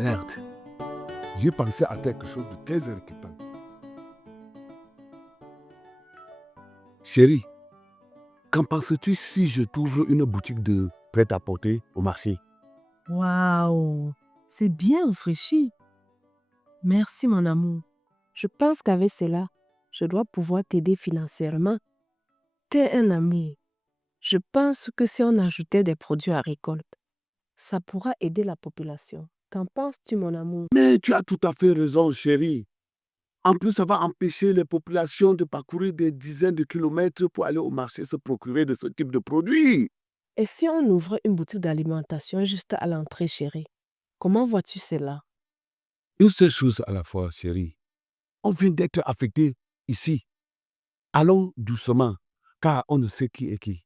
Merde. J'ai pensé à quelque chose de très inquiétant. Chérie, qu'en penses-tu si je t'ouvre une boutique de prêt-à-porter au marché? Waouh, c'est bien réfléchi. Merci mon amour. Je pense qu'avec cela, je dois pouvoir t'aider financièrement. T'es un ami. Je pense que si on ajoutait des produits à récolte, ça pourra aider la population. Qu'en penses-tu mon amour? Mais tu as tout à fait raison, chérie. En plus, ça va empêcher les populations de parcourir des dizaines de kilomètres pour aller au marché se procurer de ce type de produits. Et si on ouvrait une boutique d'alimentation juste à l'entrée chérie? Comment vois-tu cela? Une seule chose à la fois, chérie. On vient d'être affecté ici. Allons doucement, car on ne sait qui est qui.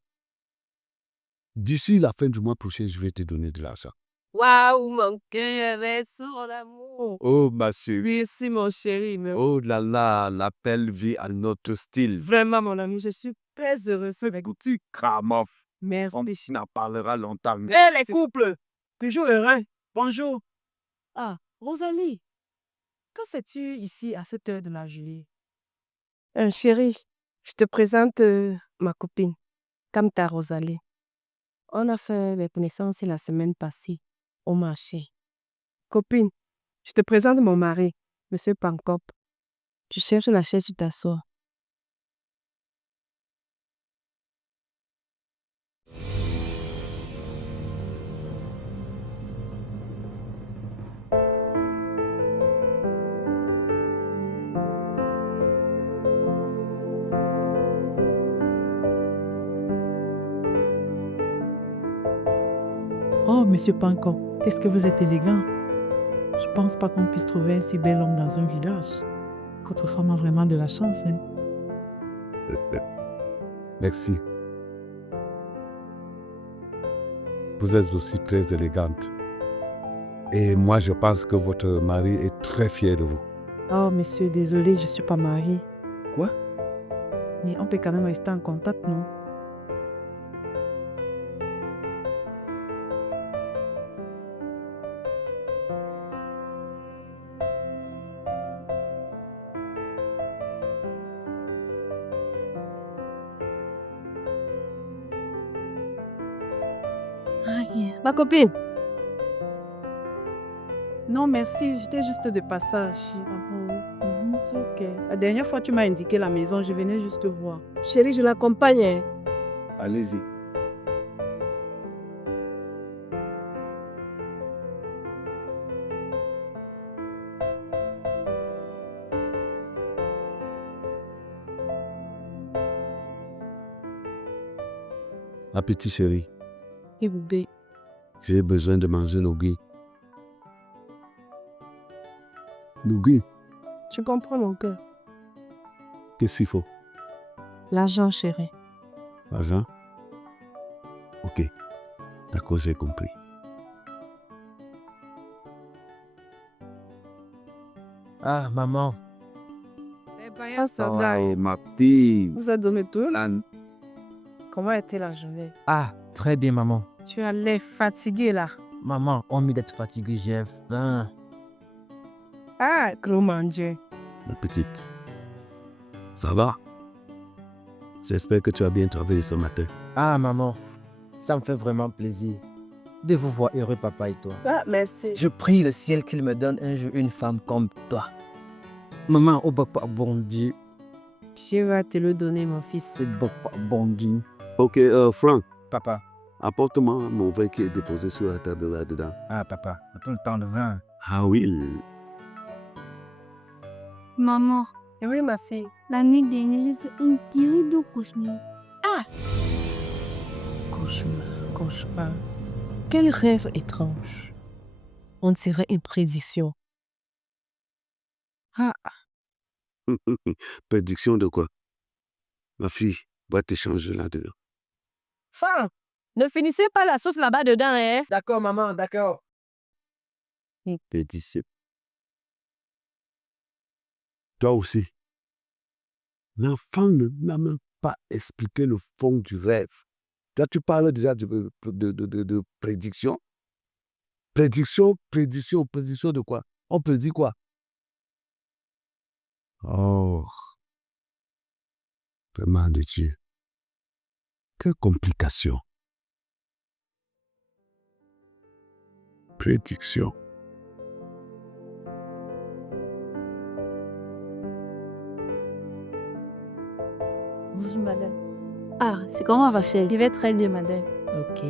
D'ici la fin du mois prochain, je vais te donner de l'argent. Waouh, mon cœur est sur l'amour. Oh, ma chérie. Merci, mon chéri. Mais Oh là là, l'appel vit à notre style. vraiment, mon ami, je suis très heureuse avec vous. Petit cramof. Merci. On en parlera longtemps. Eh, les couples, toujours heureux. Bonjour. Ah, Rosalie, que fais-tu ici à cette heure de la journée? Chérie, je te présente ma copine, Kamta Rosalie. On a fait les connaissances la semaine passée au marché. Copine, je te présente mon mari, Monsieur Pancop. Tu cherches la chaise, tu t'assois. Oh, monsieur Panko, qu'est-ce que vous êtes élégant. Je pense pas qu'on puisse trouver un si bel homme dans un village. Votre femme a vraiment de la chance, hein. Merci. Vous êtes aussi très élégante. Et moi, je pense que votre mari est très fier de vous. Oh, monsieur, désolé, je suis pas mariée. Quoi? Mais on peut quand même rester en contact, non? Ma copine, Non, merci, j'étais juste de passage. Ah bon, c'est ok. La dernière fois, tu m'as indiqué la maison, je venais juste voir. chérie, je l'accompagne. Hein. Allez-y. Appétit, chérie. Et bébé, J'ai besoin de manger Nogui. Nogui, tu comprends mon cœur. qu'est-ce qu'il faut? L'argent, chérie. L'argent? Ok. D'accord, j'ai compris. Ah, maman. Eh ben, Oh, ma petite. vous a donné tout. Lan- Comment était la journée? Ah, très bien, maman. Tu as l'air fatigué là. Maman, on m'est d'être fatigué, j'ai faim. Ah, gros manger. Ma petite, ça va? J'espère que tu as bien travaillé ce matin. Ah, maman, ça me fait vraiment plaisir de vous voir heureux, papa et toi. Ah, merci. Je prie le ciel qu'il me donne un jour une femme comme toi. Maman, au papa bon Dieu, Dieu va te le donner, mon fils. c'est papa bon Dieu. Ok, Franck, Papa, apporte-moi mon verre qui est déposé sur la table là-dedans. ah papa, tout le temps de vin. Ah oui. Maman, Oui, ma fille. la nuit dernière, j'ai fait une terrible cauchemar. Cauchemar, cauchemar. Quel rêve étrange. On dirait une prédiction. Ah, Prédiction de quoi? Ma fille, va t'échanger là-dedans. Fin, ne finissez pas la sauce là-bas dedans, hein? D'accord, maman, d'accord. Petit soupe. Toi aussi. L'enfant ne m'a même pas expliqué le fond du rêve. Toi, tu parles déjà de prédiction. Prédiction, prédiction, prédiction de quoi? On prédit quoi? Oh, vraiment de Dieu. Quelle complication. Prédiction. Bonjour, madame. Ah, c'est comment, Rachel? Je vais très bien, madame. Ok.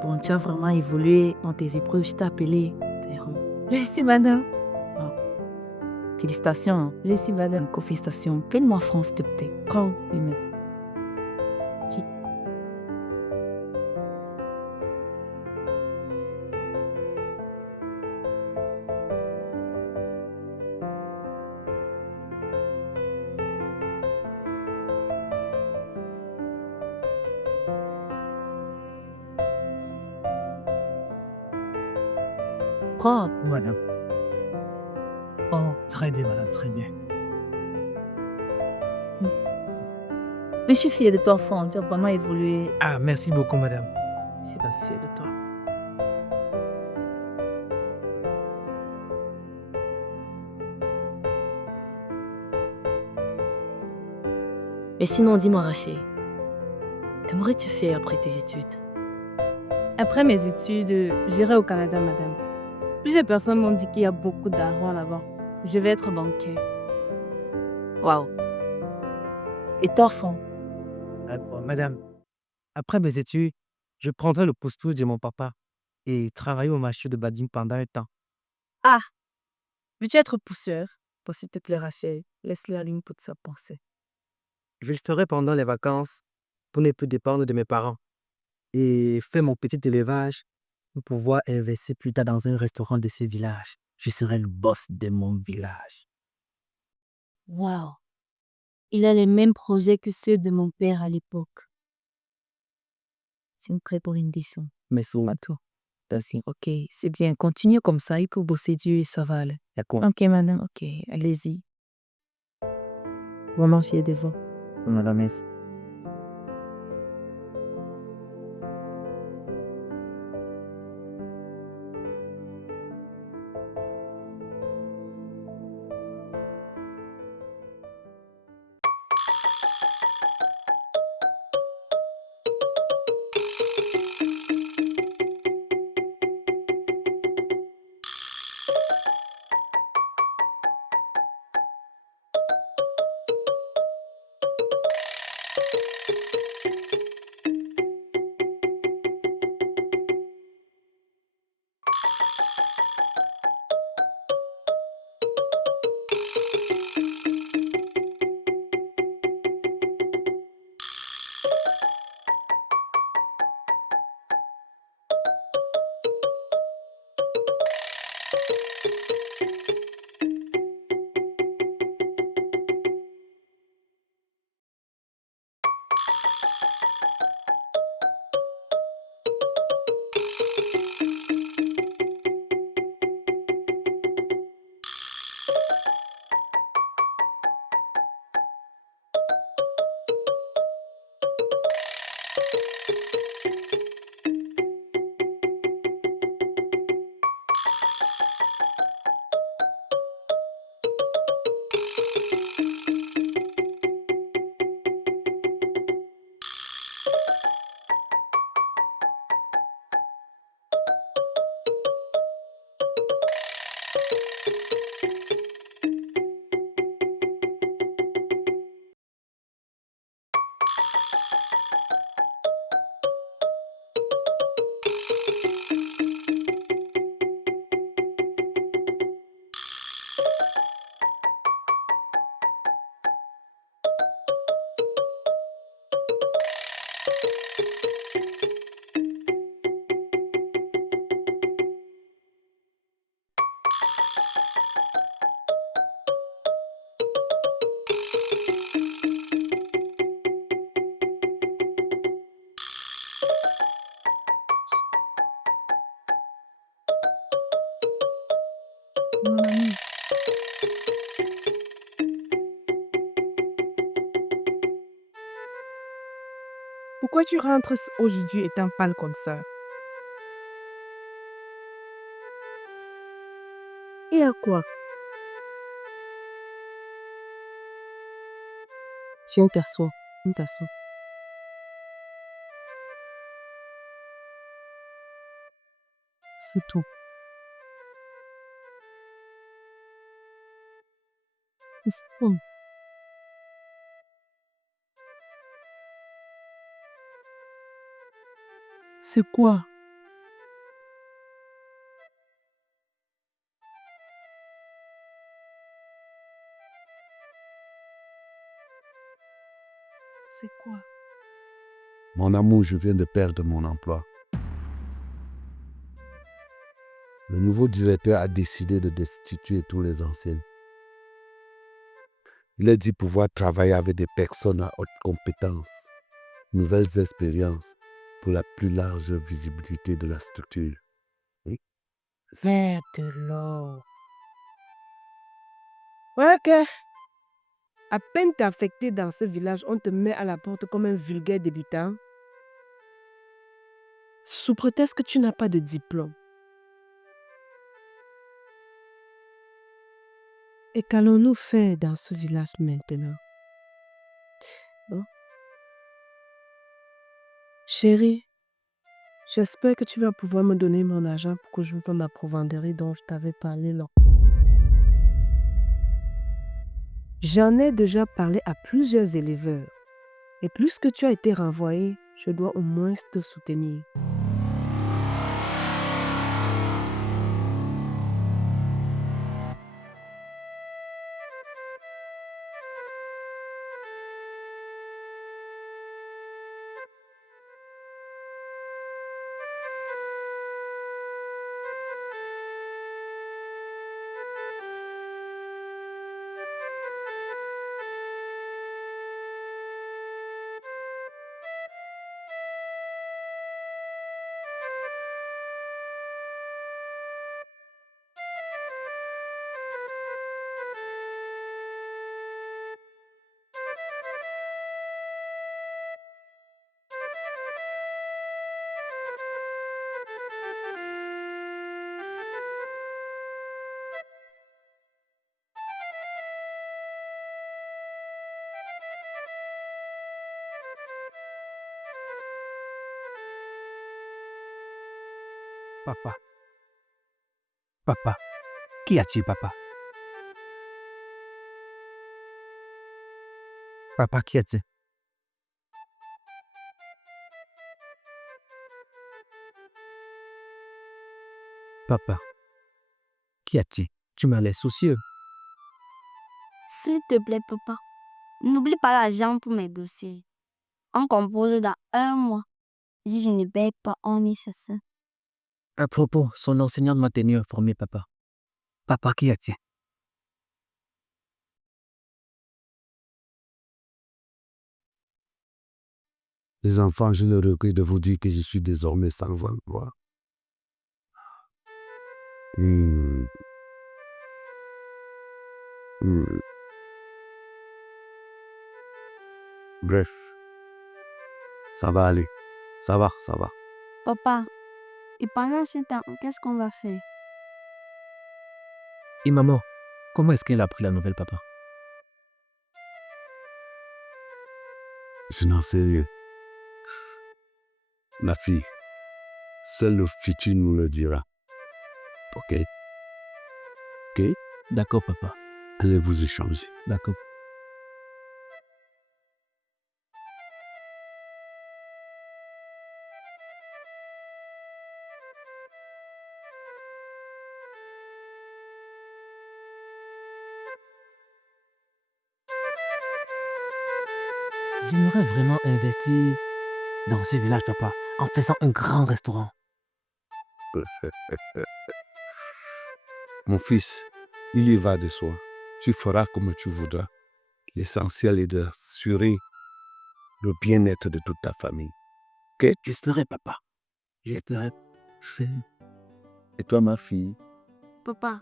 Bon, tu as vraiment évolué dans tes épreuves. Je t'ai appelé. Merci, madame. Félicitations. Merci, madame. Encore félicitations. Appelle-moi France, s'il te plaît. Quand? Oui-même. Quoi? Madame. Oh, très bien, madame, très bien. Je suis fière de toi, enfant. Tu as vraiment évolué. Ah, merci beaucoup, madame. Je suis assez fier de toi. Mais sinon, dis-moi, Rachel, qu'aimerais-tu faire après tes études? Après mes études, j'irai au Canada, madame. Plusieurs personnes m'ont dit qu'il y a beaucoup d'argent là-bas. Je vais être banquier. Waouh. Et toi, enfant? Ah, bon, madame, après mes études, je prendrai le poste de mon papa et travailler au marché de Bading pendant un temps. Ah, veux-tu être pousseur? Bon, s'il te plaît, Rachel, laisse-le à lui pour sa pensée. Je le ferai pendant les vacances pour ne plus dépendre de mes parents et faire mon petit élevage pour pouvoir investir plus tard dans un restaurant de ce village. Je serai le boss de mon village. Waouh. Il a les mêmes projets que ceux de mon père à l'époque. C'est une très bonne décision. Mais sur ma tour. Ok, c'est bien. Continue comme ça. Il faut bosser Dieu et ça va aller. D'accord. Ok, madame. Ok, allez-y. Vraiment, j'y ai devant. Madame, merci. Mon ami. Pourquoi tu rentres aujourd'hui étant pâle comme ça? a quoi? Je viens t'asseoir. Viens t'asseoir. C'est tout. C'est tout. C'est quoi? C'est quoi? Mon amour, je viens de perdre mon emploi. Le nouveau directeur a décidé de destituer tous les anciens. Il a dit pouvoir travailler avec des personnes à haute compétence, nouvelles expériences pour la plus large visibilité de la structure. Oui. Vers de l'or. Ouais, ok. À peine t'es affecté dans ce village, on te met à la porte comme un vulgaire débutant. Sous prétexte que tu n'as pas de diplôme. Et qu'allons-nous faire dans ce village maintenant? Bon. Chérie, j'espère que tu vas pouvoir me donner mon argent pour que j'ouvre ma provenderie dont je t'avais parlé là. J'en ai déjà parlé à plusieurs éleveurs. Et puisque tu as été renvoyé, je dois au moins te soutenir. Papa. Papa. Qu'y a-t-il, papa? Papa, qu'y a-t-il? Papa. Qu'y a-t-il? Tu m'as l'air soucieux. S'il te plaît, papa, n'oublie pas l'argent pour mes dossiers. On compose dans 1 mois. Si je ne paye pas, on est chassé. À propos, son enseignante m'a tenu informé, papa. Papa, qu'y a-t-il? Les enfants, je le regrette de vous dire que je suis désormais sans emploi. Bref, ça va aller. Ça va. Papa, et pendant ce temps, qu'est-ce qu'on va faire? Et maman, comment est-ce qu'elle a pris la nouvelle, papa? Je n'en sais rien. Ma fille, seul le futur nous le dira. Ok? D'accord, papa. Allez vous échanger. D'accord. J'aimerais vraiment investir dans ce village, papa, en faisant un grand restaurant. Mon fils, il y va de soi. Tu feras comme tu voudras. L'essentiel est d'assurer le bien-être de toute ta famille. Ok? Je serai, papa. Je serai. Et toi, ma fille? Papa,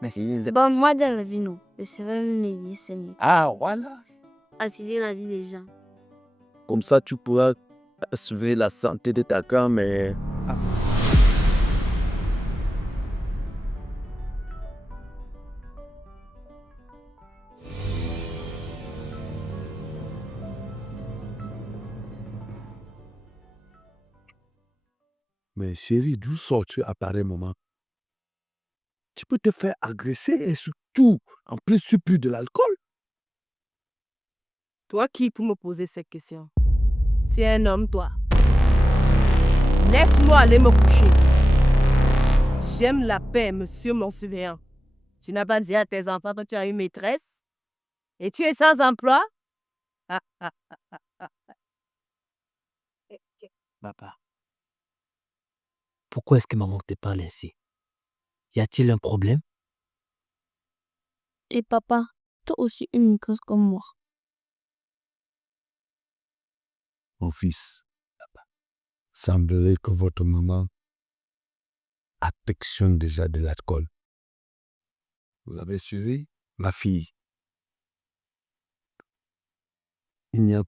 Merci. bon, moi dans la vie, non. Je serai le meilleur Seigneur. Ah, voilà. Assurer la vie des gens. Comme ça, tu pourras assurer la santé de ta grand-mère. Mais chérie, d'où sors-tu à pareil moment? Tu peux te faire agresser et surtout, en plus, tu pues de l'alcool. Toi qui pour me poser cette question? C'est un homme, toi. Laisse-moi aller me coucher. J'aime la paix, monsieur mon surveillant. Tu n'as pas dit à tes enfants que tu as une maîtresse? Et tu es sans emploi? Ah, ah, ah, ah. Papa, pourquoi est-ce que maman te parle ainsi? Y a-t-il un problème? Et papa, toi aussi une gosse comme moi. Mon fils, semblerait que votre maman affectionne déjà de l'alcool. Vous avez suivi, ma fille? Il n'y a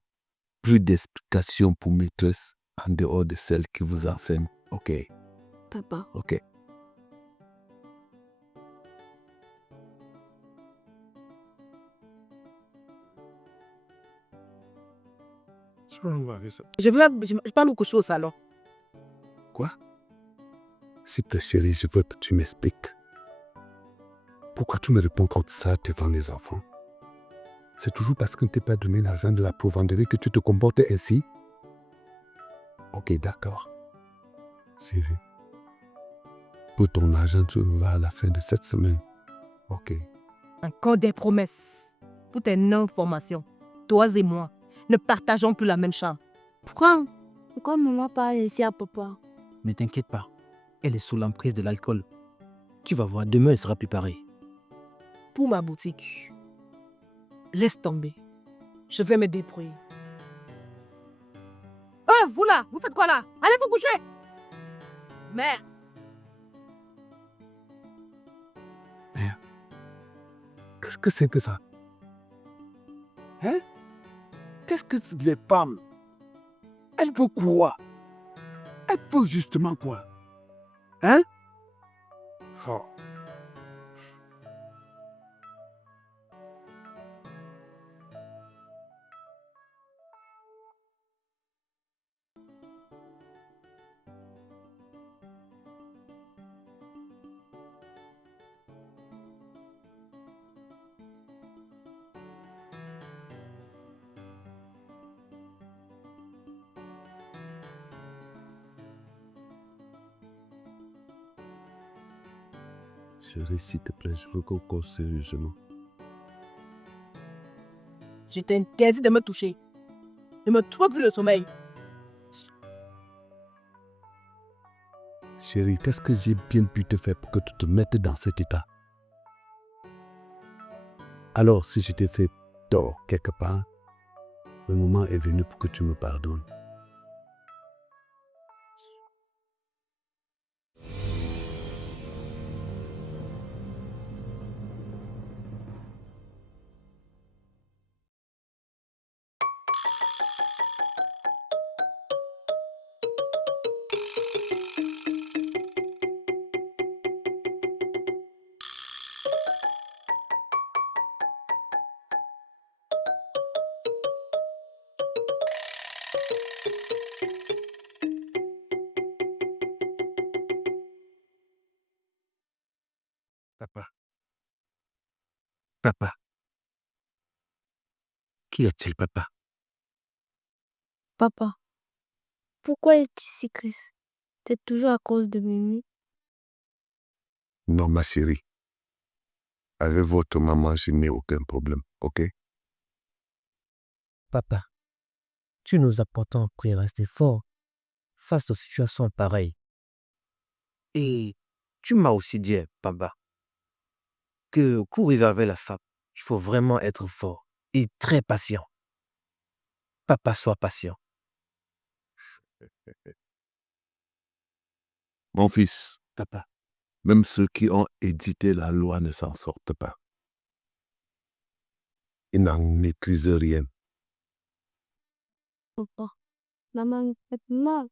plus d'explication pour maîtresse en dehors de celle qui vous enseigne. Ok, Papa, ok. Je vais me coucher au salon. Quoi? S'il te plaît, chérie, je veux que tu m'expliques. Pourquoi tu me réponds comme ça devant les enfants? C'est toujours parce qu'on ne t'a pas donné l'argent de la provendrerie que tu te comportes ainsi? Ok, d'accord. Chérie, pour ton argent, tu vas à la fin de cette semaine. Ok. Encore des promesses. Pour tes informations, toi et moi ne partageons plus la même chambre. pourquoi maman parle ainsi à papa? Ne t'inquiète pas, elle est sous l'emprise de l'alcool. Tu vas voir, demain elle sera plus pareille. Pour ma boutique, laisse tomber. Je vais me débrouiller. Oh, vous là, vous faites quoi là? Allez vous coucher! Mère! Qu'est-ce que c'est que ça? Hein? Qu'est-ce que les femmes? Elles veulent quoi? Elles veulent justement quoi? Hein? Oh. Chérie, s'il te plaît, je veux qu'on cause sérieusement. Je t'interdis de me toucher. Ne me trouve plus le sommeil. Chérie, qu'est-ce que j'ai bien pu te faire pour que tu te mettes dans cet état? Alors, si je t'ai fait tort quelque part, le moment est venu pour que tu me pardonnes. Papa. Papa. Qu'y a-t-il, papa? Papa, pourquoi es-tu si triste? C'est toujours à cause de Mimi. Non, ma chérie. Avec votre maman, je n'ai aucun problème, ok? Papa, tu nous as pourtant appris à rester fort face aux situations pareilles. Et tu m'as aussi dit, papa, que pour vivre avec la femme, il faut vraiment être fort et très patient. Papa, sois patient. Mon fils, Papa, même ceux qui ont édité la loi ne s'en sortent pas. Ils n'en maîtrisent rien. Papa, maman me fait mal.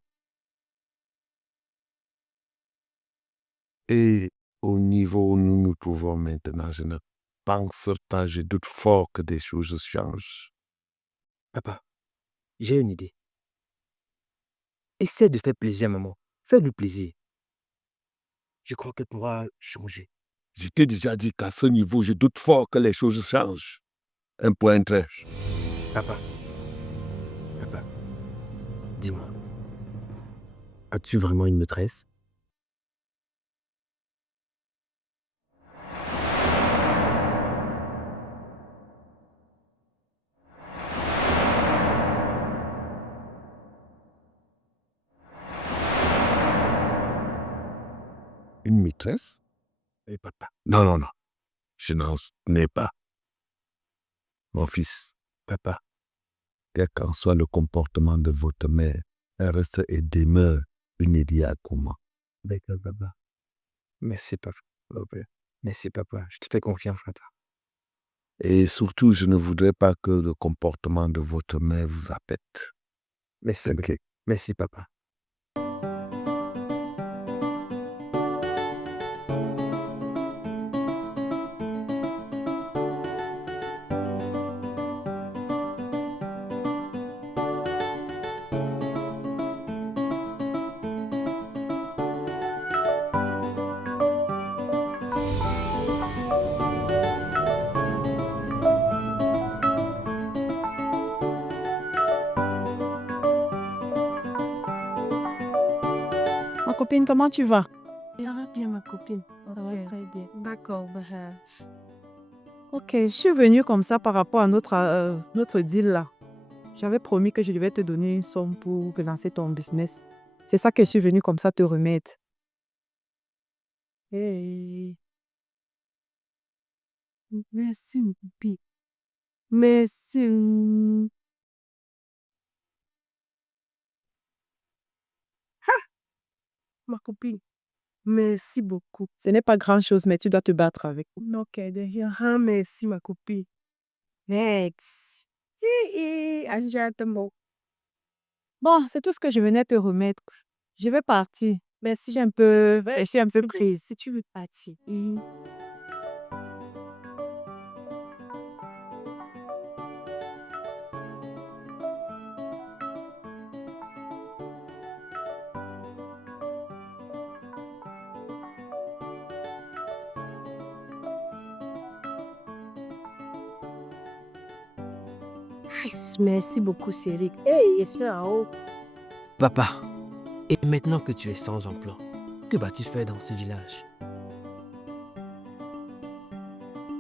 Et au niveau où nous nous trouvons maintenant, je ne pense pas, je doute fort que des choses changent. papa, j'ai une idée. Essaie de faire plaisir à maman. Fais-lui plaisir. Je crois qu'elle pourra changer. Je t'ai déjà dit qu'à ce niveau, je doute fort que les choses changent. Un point très. Papa. Papa. Dis-moi. As-tu vraiment une maîtresse? Une maîtresse? Oui, papa. Non, non, non. Je n'en ai pas. Mon fils, Papa. quel qu'en soit le comportement de votre mère, elle reste et demeure immédiate pour moi. D'accord, papa. Merci, papa. Merci, papa. Je te fais confiance, papa. Et surtout, je ne voudrais pas que le comportement de votre mère vous appète. Merci, T'inquiète. merci, papa. Ma copine, comment tu vas? Ça va bien, ma copine. Ça va Ok. très bien. D'accord. Ok, je suis venue comme ça par rapport à notre deal là. J'avais promis que je devais te donner une somme pour lancer ton business. C'est ça que je suis venue comme ça te remettre. Hey. Merci, ma copine. Merci. Ma copine. Merci beaucoup. Ce n'est pas grand-chose, mais tu dois te battre avec. Ok, de rien. Merci, ma copine. Thanks. Bon, c'est tout ce que je venais te remettre. Je vais partir. Merci. Je suis un peu prise. Prise. Si tu veux partir. Merci beaucoup, chérie. Hey, je suis en haut. Papa, et maintenant que tu es sans emploi, que vas-tu faire dans ce village?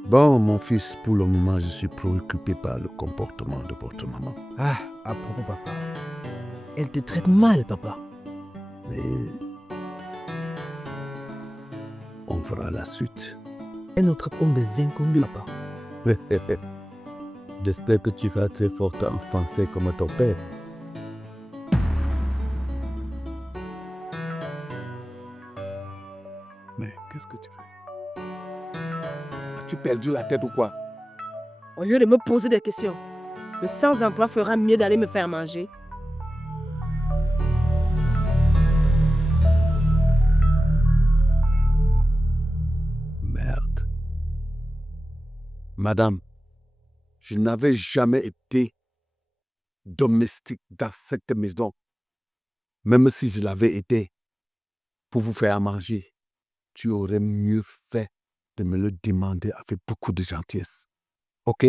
Bon, mon fils, pour le moment, je suis préoccupé par le comportement de votre maman. Ah, à propos, papa. Elle te traite mal, papa. Mais on fera la suite. Elle nous traite comme des inconnus, papa. J'espère que tu vas très fort t'enfoncer comme ton père. Mais qu'est-ce que tu fais? As-tu perdu la tête ou quoi? Au lieu de me poser des questions, le sans-emploi fera mieux d'aller me faire manger. Merde. Madame, je n'avais jamais été domestique dans cette maison. Même si je l'avais été pour vous faire manger, tu aurais mieux fait de me le demander avec beaucoup de gentillesse. OK?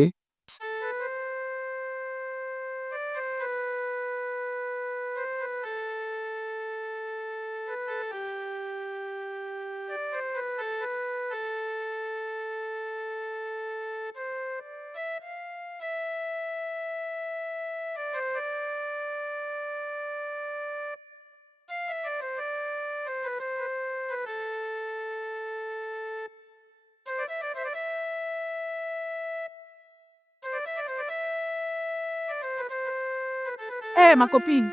Hé, ma copine.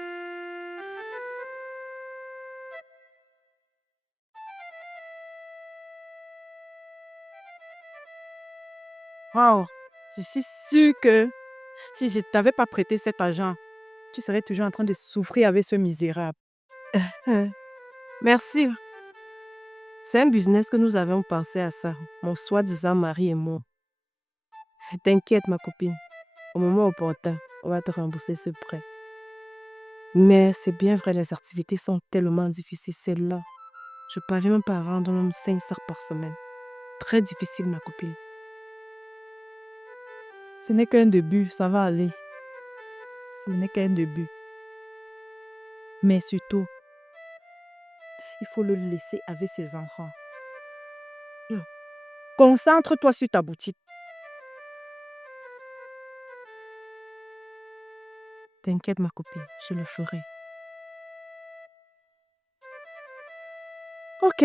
Wow, je suis sûre que si je ne t'avais pas prêté cet argent, tu serais toujours en train de souffrir avec ce misérable. Merci. C'est un business que nous avions pensé à ça, mon soi-disant mari et moi. T'inquiète, ma copine. Au moment opportun, on va te rembourser ce prêt. Mais c'est bien vrai, les activités sont tellement difficiles, celles-là. Je parviens même pas à rendre même 5 heures par semaine. Très difficile, ma copine. Ce n'est qu'un début, ça va aller. Ce n'est qu'un début. Mais surtout, il faut le laisser avec ses enfants. Concentre-toi sur ta boutique. T'inquiète, ma copine, je le ferai. Ok.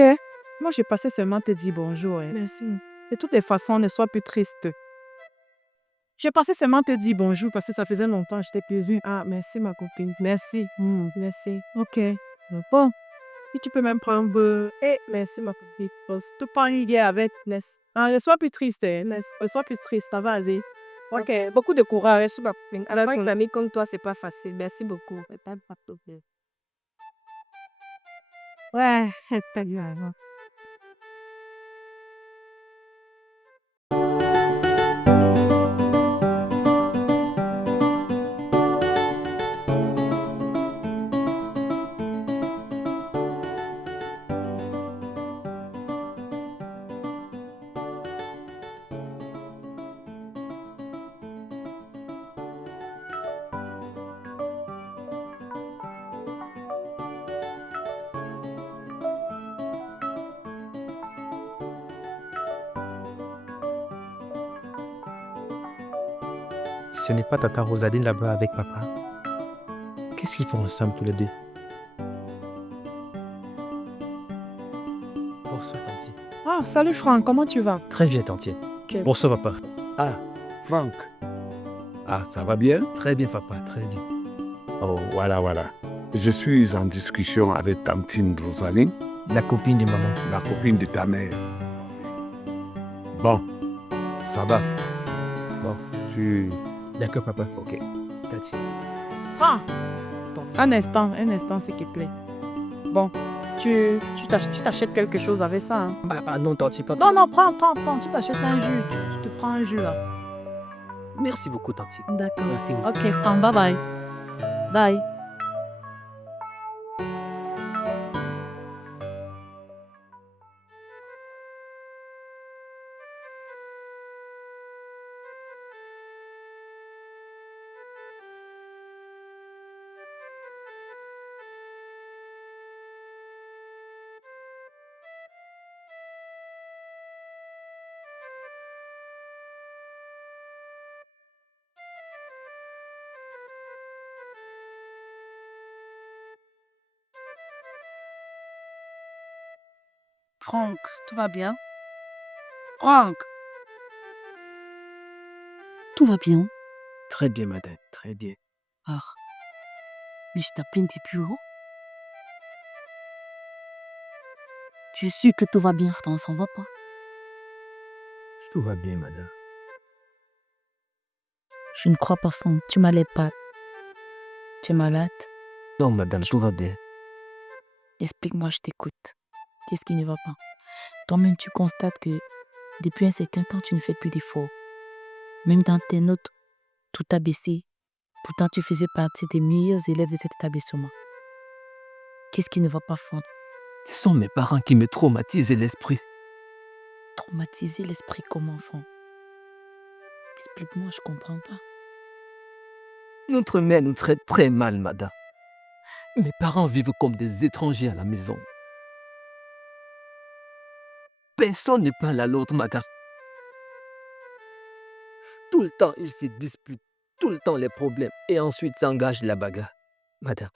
Moi, j'ai passé seulement te dire bonjour. Merci. De toutes les façons, ne sois plus triste. J'ai passé seulement te dire bonjour parce que ça faisait longtemps que je t'ai plus vu. Ah, merci, ma copine. Merci. Merci. Ok. Bon. Et tu peux même prendre... Merci, ma copine. Tu prends une idée avec Ness. Ah, ne sois plus triste. Ne sois plus triste. Ça va aller. Ok, beaucoup de courage, merci, ma copine. Alors, une amie comme toi, c'est pas facile. Merci beaucoup. Pas de problème. Ouais, très bien. Ce n'est pas Tata Rosaline là-bas avec papa. Qu'est-ce qu'ils font ensemble tous les deux? Bonsoir, Tanti. Ah, salut Franck, comment tu vas? Très bien, Tanti. Ok. Bonsoir, papa. Ah, Franck. Ah, ça va bien? Très bien, papa, très bien. Oh, voilà. Je suis en discussion avec Tantine Rosaline, La copine de maman. la copine de ta mère. Bon, ça va. Bon, tu... D'accord, papa. Ok. Tati. Prends. Un instant, s'il te plaît. Bon, tu t'achètes quelque chose avec ça, hein? Ah, non, Tanti, papa. Non, prends. Tu t'achètes un jus. Tu te prends un jus, là. Merci beaucoup, Tanti. D'accord. Merci beaucoup. Ok, prends, bye bye. Bye. Franck, tout va bien? Franck! Tout va bien. Très bien, madame. Très bien. Ah, mais je t'appelle depuis haut. Tu es sûr que tout va bien, on s'en va pas. Tout va bien, madame. Je ne crois pas, Franck. Tu m'allais pas. Tu es malade. Non, madame, tout va bien. Explique-moi, je t'écoute. Qu'est-ce qui ne va pas? Toi-même, tu constates que depuis un certain temps, tu ne fais plus d'efforts. Même dans tes notes, tout a baissé. Pourtant, tu faisais partie des meilleurs élèves de cet établissement. Qu'est-ce qui ne va pas, Franck? Ce sont mes parents qui me traumatisent l'esprit. Traumatiser l'esprit comme enfant. Explique-moi, je comprends pas. Notre mère nous traite très mal, madame. Mes parents vivent comme des étrangers à la maison. Personne ne parle à l'autre, madame. Tout le temps, ils se disputent. Tout le temps, les problèmes. Et ensuite, s'engagent la bagarre. Madame,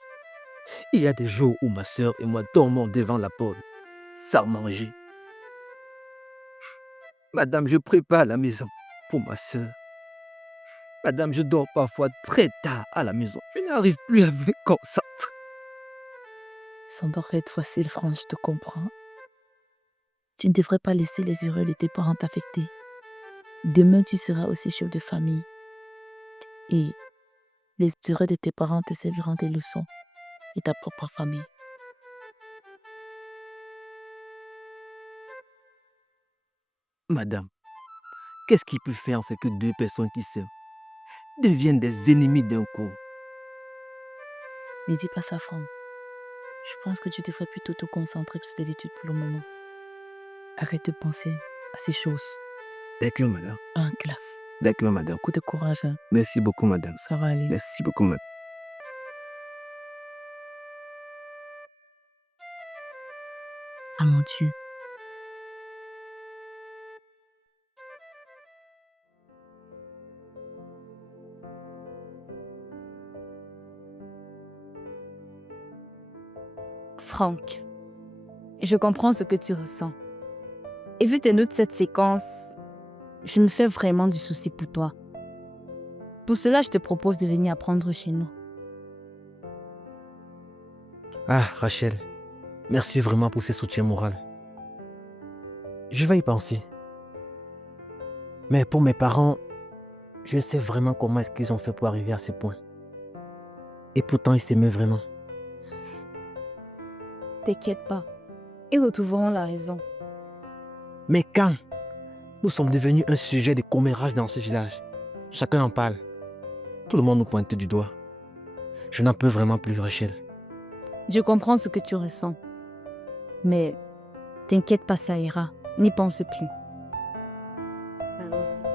il y a des jours où ma soeur et moi dormons devant la porte, sans manger. Madame, je prépare la maison pour ma soeur. Madame, je dors parfois très tard à la maison. Je n'arrive plus à me concentrer. Ça doit être facile, Franck, je te comprends. Tu ne devrais pas laisser les erreurs de tes parents t'affecter. Demain, tu seras aussi chef de famille. Et les erreurs de tes parents te serviront des leçons et ta propre famille. Madame, qu'est-ce qui peut faire c'est que deux personnes qui s'aiment deviennent des ennemis d'un coup? Ne dis pas ça, Franck. Je pense que tu devrais plutôt te concentrer sur tes études pour le moment. Arrête de penser à ces choses. D'accord, madame. En classe. D'accord, madame. Coup de courage, hein. Merci beaucoup, madame. Ça va aller. Merci beaucoup, madame. Ah mon Dieu. Franck, je comprends ce que tu ressens. Et vu tes notes de cette séquence, je me fais vraiment du souci pour toi. Pour cela, je te propose de venir apprendre chez nous. Ah, Rachel, merci vraiment pour ce soutien moral. Je vais y penser. Mais pour mes parents, je sais vraiment comment est-ce qu'ils ont fait pour arriver à ce point. Et pourtant, ils s'aimaient vraiment. T'inquiète pas, ils retrouveront la raison. Mais quand nous sommes devenus un sujet de commérage dans ce village, chacun en parle. Tout le monde nous pointe du doigt. Je n'en peux vraiment plus, Rachel. Je comprends ce que tu ressens. Mais t'inquiète pas, ça ira. N'y pense plus. Allons-y.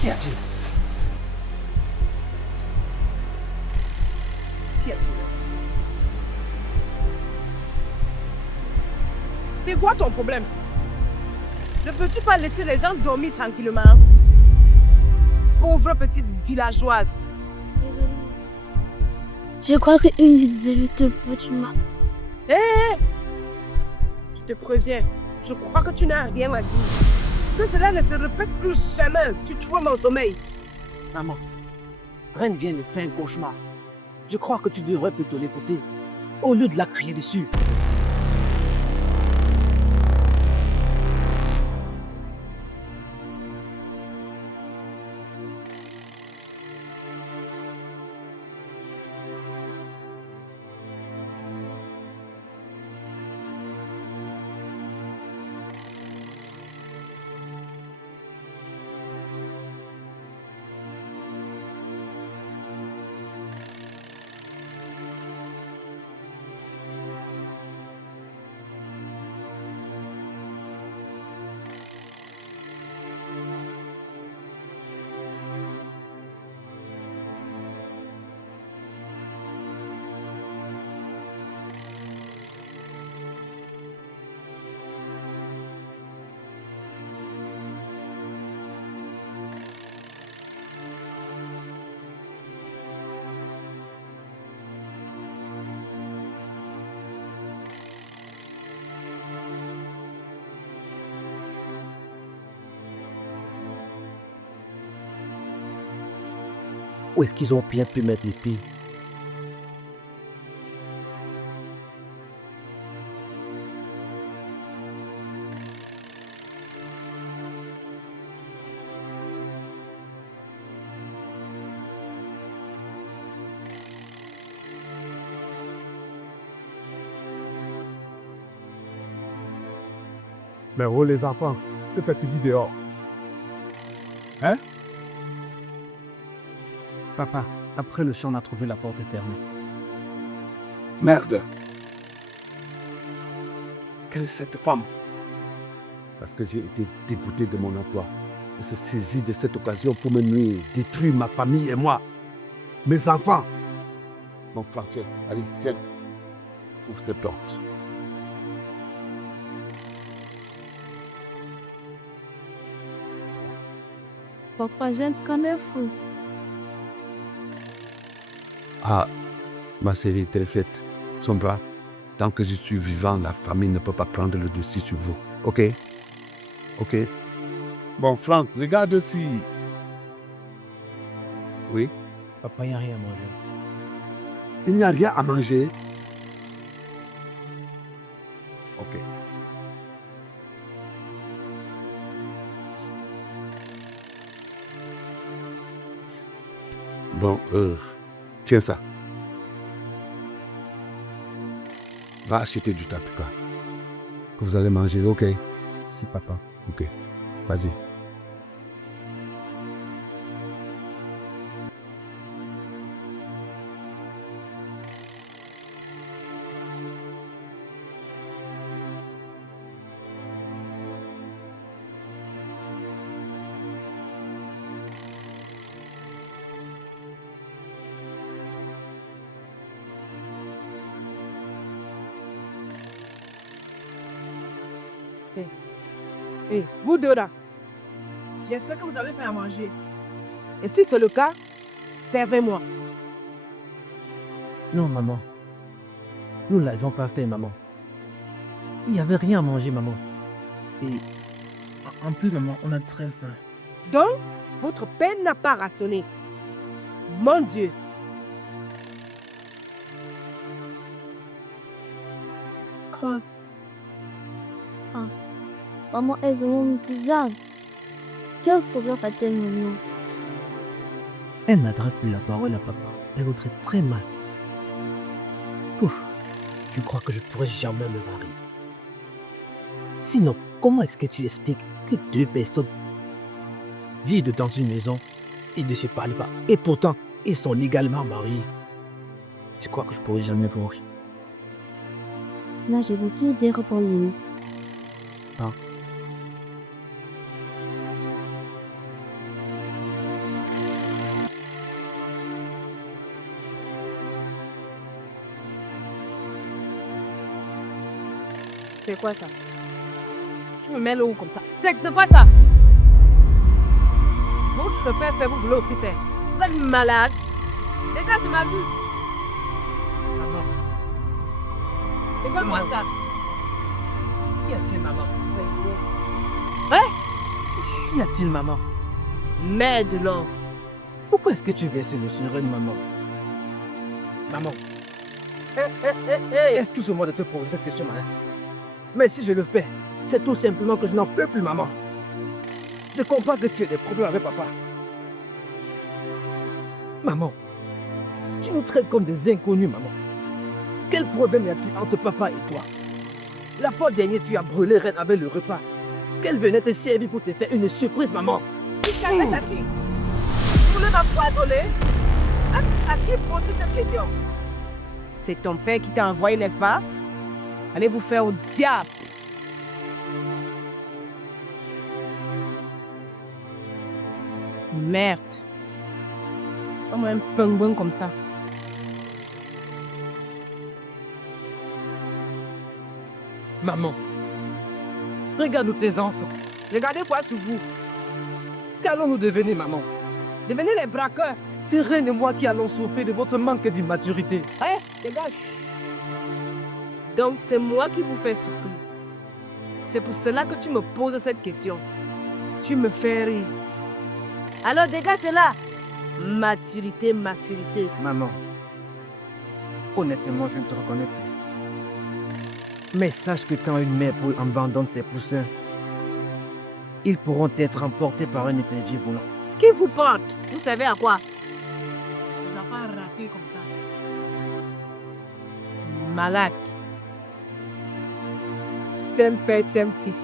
Qu'y a-t-il? Qu'y a-t-il? C'est quoi ton problème? Ne peux-tu pas laisser les gens dormir tranquillement? Pauvre petite villageoise. Je crois qu'une visite te porte mal. Hé! Je te préviens, je crois que tu n'as rien à dire. Que cela ne se répète plus jamais. Tu trouves mon sommeil. Maman, Reine vient de faire un cauchemar. Je crois que tu devrais plutôt l'écouter, au lieu de la crier dessus. Où est-ce qu'ils ont bien pu mettre les pieds? Mais oh les enfants, que faites-vous dehors? Hein? Papa, après le chant, on a trouvé la porte fermée. Merde! Quelle est cette femme? Parce que j'ai été débouté de mon emploi. Elle se saisit de cette occasion pour me nuire, détruire ma famille et moi. Mes enfants! Mon frère, tiens, allez, tiens. Ouvre cette porte. Pourquoi je te connais fou? Ah, ma série est faite. Sombra, tant que je suis vivant, la famille ne peut pas prendre le dessus sur vous. Ok? Ok? Bon, Franck, regarde aussi. Oui? Papa, il n'y a rien à manger. Il n'y a rien à manger. Ok. Bon, tiens ça. Va acheter du tapioca. Que vous allez manger, ok? Si, papa. Ok. Vas-y. Et vous deux là, j'espère que vous avez fait à manger. Et si c'est le cas, servez-moi. Non, maman. Nous ne l'avions pas fait, maman. Il n'y avait rien à manger, maman. Et en plus, maman, on a très faim. Donc, votre père n'a pas rationné. Mon Dieu. Maman est vraiment bizarre. Quel problème a-t-elle maintenant? Elle n'adresse plus la parole à papa. Elle le traite très mal. Ouf, je crois que je pourrais jamais me marier. Sinon, comment est-ce que tu expliques que deux personnes vivent dans une maison et ne se parlent pas, et pourtant ils sont légalement mariés? Je crois que je pourrais jamais voir. Là, j'ai beaucoup idées répondre. Ah. C'est quoi ça? Tu me mets le haut comme ça. C'est quoi ça? Votre père fait, vous voulez aussi faire. Vous êtes malade. Dégage de ma vue. Maman. C'est quoi moi ça? Qu'y a-t-il, maman? Hein? Qu'y a-t-il, maman? Mère de l'or. Pourquoi est-ce que tu verses le serein, maman? Maman. Excuse-moi de te poser cette question, maman. Mais si je le fais, c'est tout simplement que je n'en peux plus, maman. Je comprends que tu as des problèmes avec papa. Maman, tu nous traites comme des inconnus, maman. Quel problème y a-t-il entre papa et toi? La fois dernière, tu as brûlé Reine avec le repas. Qu'elle venait te servir pour te faire une surprise, maman. Qui t'a fait ça qui? Vous voulez m'empoisonner? À qui poses cette question? C'est ton père qui t'a envoyé, n'est-ce pas? Allez vous faire au diable. Merde. Comme un pingouin comme ça. Maman, regarde-nous tes enfants. Regardez quoi sur vous. Qu'allons-nous devenir, maman? Devenez les braqueurs. C'est Reine et moi qui allons souffrir de votre manque d'immaturité. Hein? Dégage. Donc c'est moi qui vous fais souffrir. C'est pour cela que tu me poses cette question. Tu me fais rire. Alors dégage de là. Maturité, maturité. Maman, honnêtement, je ne te reconnais plus. Mais sache que quand une mère poule abandonne ses poussins, ils pourront être emportés par un épervier volant. Qui vous porte? Vous savez à quoi? Vous n'avez pas raté comme ça. Malade. T'aimes père, t'aimes fils.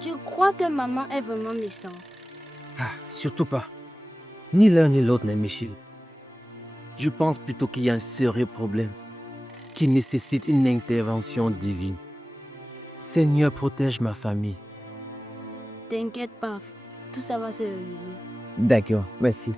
Tu crois que maman est vraiment méchante? Ah, surtout pas. Ni l'un ni l'autre n'est méchant. Je pense plutôt qu'il y a un sérieux problème qui nécessite une intervention divine. Seigneur, protège ma famille. T'inquiète pas, tout ça va se régler. D'accord, merci.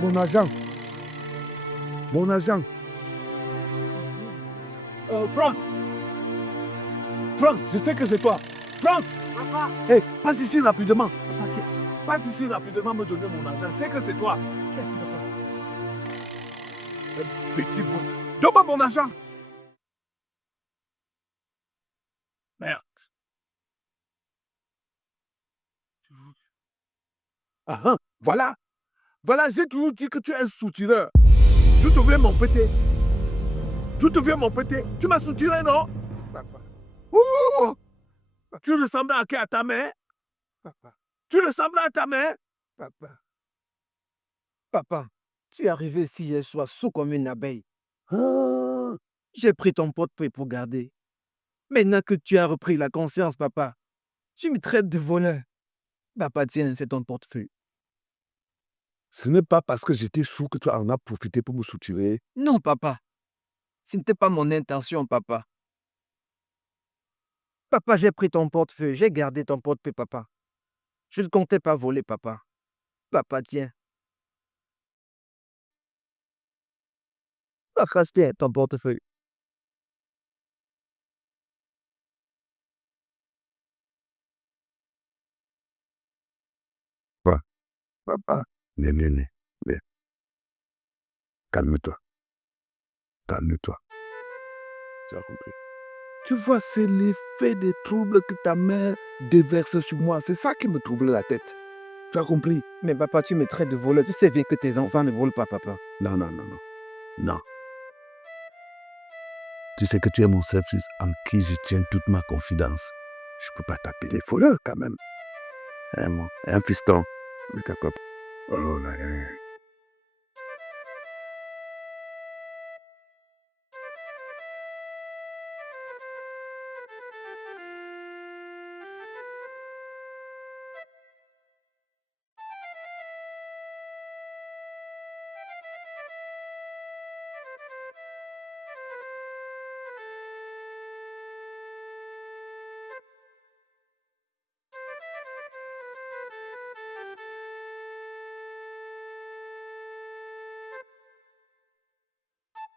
Mon agent. Mon agent. Franck. Franck, je sais que c'est toi. Franck. Papa. Hey, passe ici rapidement. Papa, passe ici rapidement me donner mon argent. Je sais que c'est toi. Petit fou. Donne-moi mon argent. Merde. Ah, ah, voilà. Voilà, j'ai toujours dit que tu es un soutireur. Tu te viens m'embêter. Tu te viens m'embêter. Tu m'as soutiré, non? Papa. Ouh! Tu ressembles à qui? À ta mère? Papa. Tu ressembles à ta mère? Papa. Papa, tu es arrivé ici hier soir sous comme une abeille. Ah, J'ai pris ton portefeuille pour garder. Maintenant que tu as repris la conscience, papa, tu me traites de voleur. Papa, tiens, c'est ton portefeuille. ce n'est pas parce que j'étais sous que tu en as profité pour me soutirer. Non, papa. Ce n'était pas mon intention, papa. Papa, j'ai pris ton portefeuille. J'ai gardé ton portefeuille, papa. Je ne comptais pas voler, papa. Papa, tiens. Papa, tiens, ton portefeuille. Papa, mais. Calme-toi. Calme-toi. Tu as compris. Tu vois, c'est l'effet des troubles que ta mère déverse sur moi. C'est ça qui me trouble la tête. Tu as compris? Mais papa, tu me traites de voleur. Tu sais bien que tes enfants ne volent pas, papa. Non. Non. Tu sais que tu es mon seul fils en qui je tiens toute ma confidence. Je peux pas taper les voleurs quand même. Un fiston. Mais ta copine. Oh là là.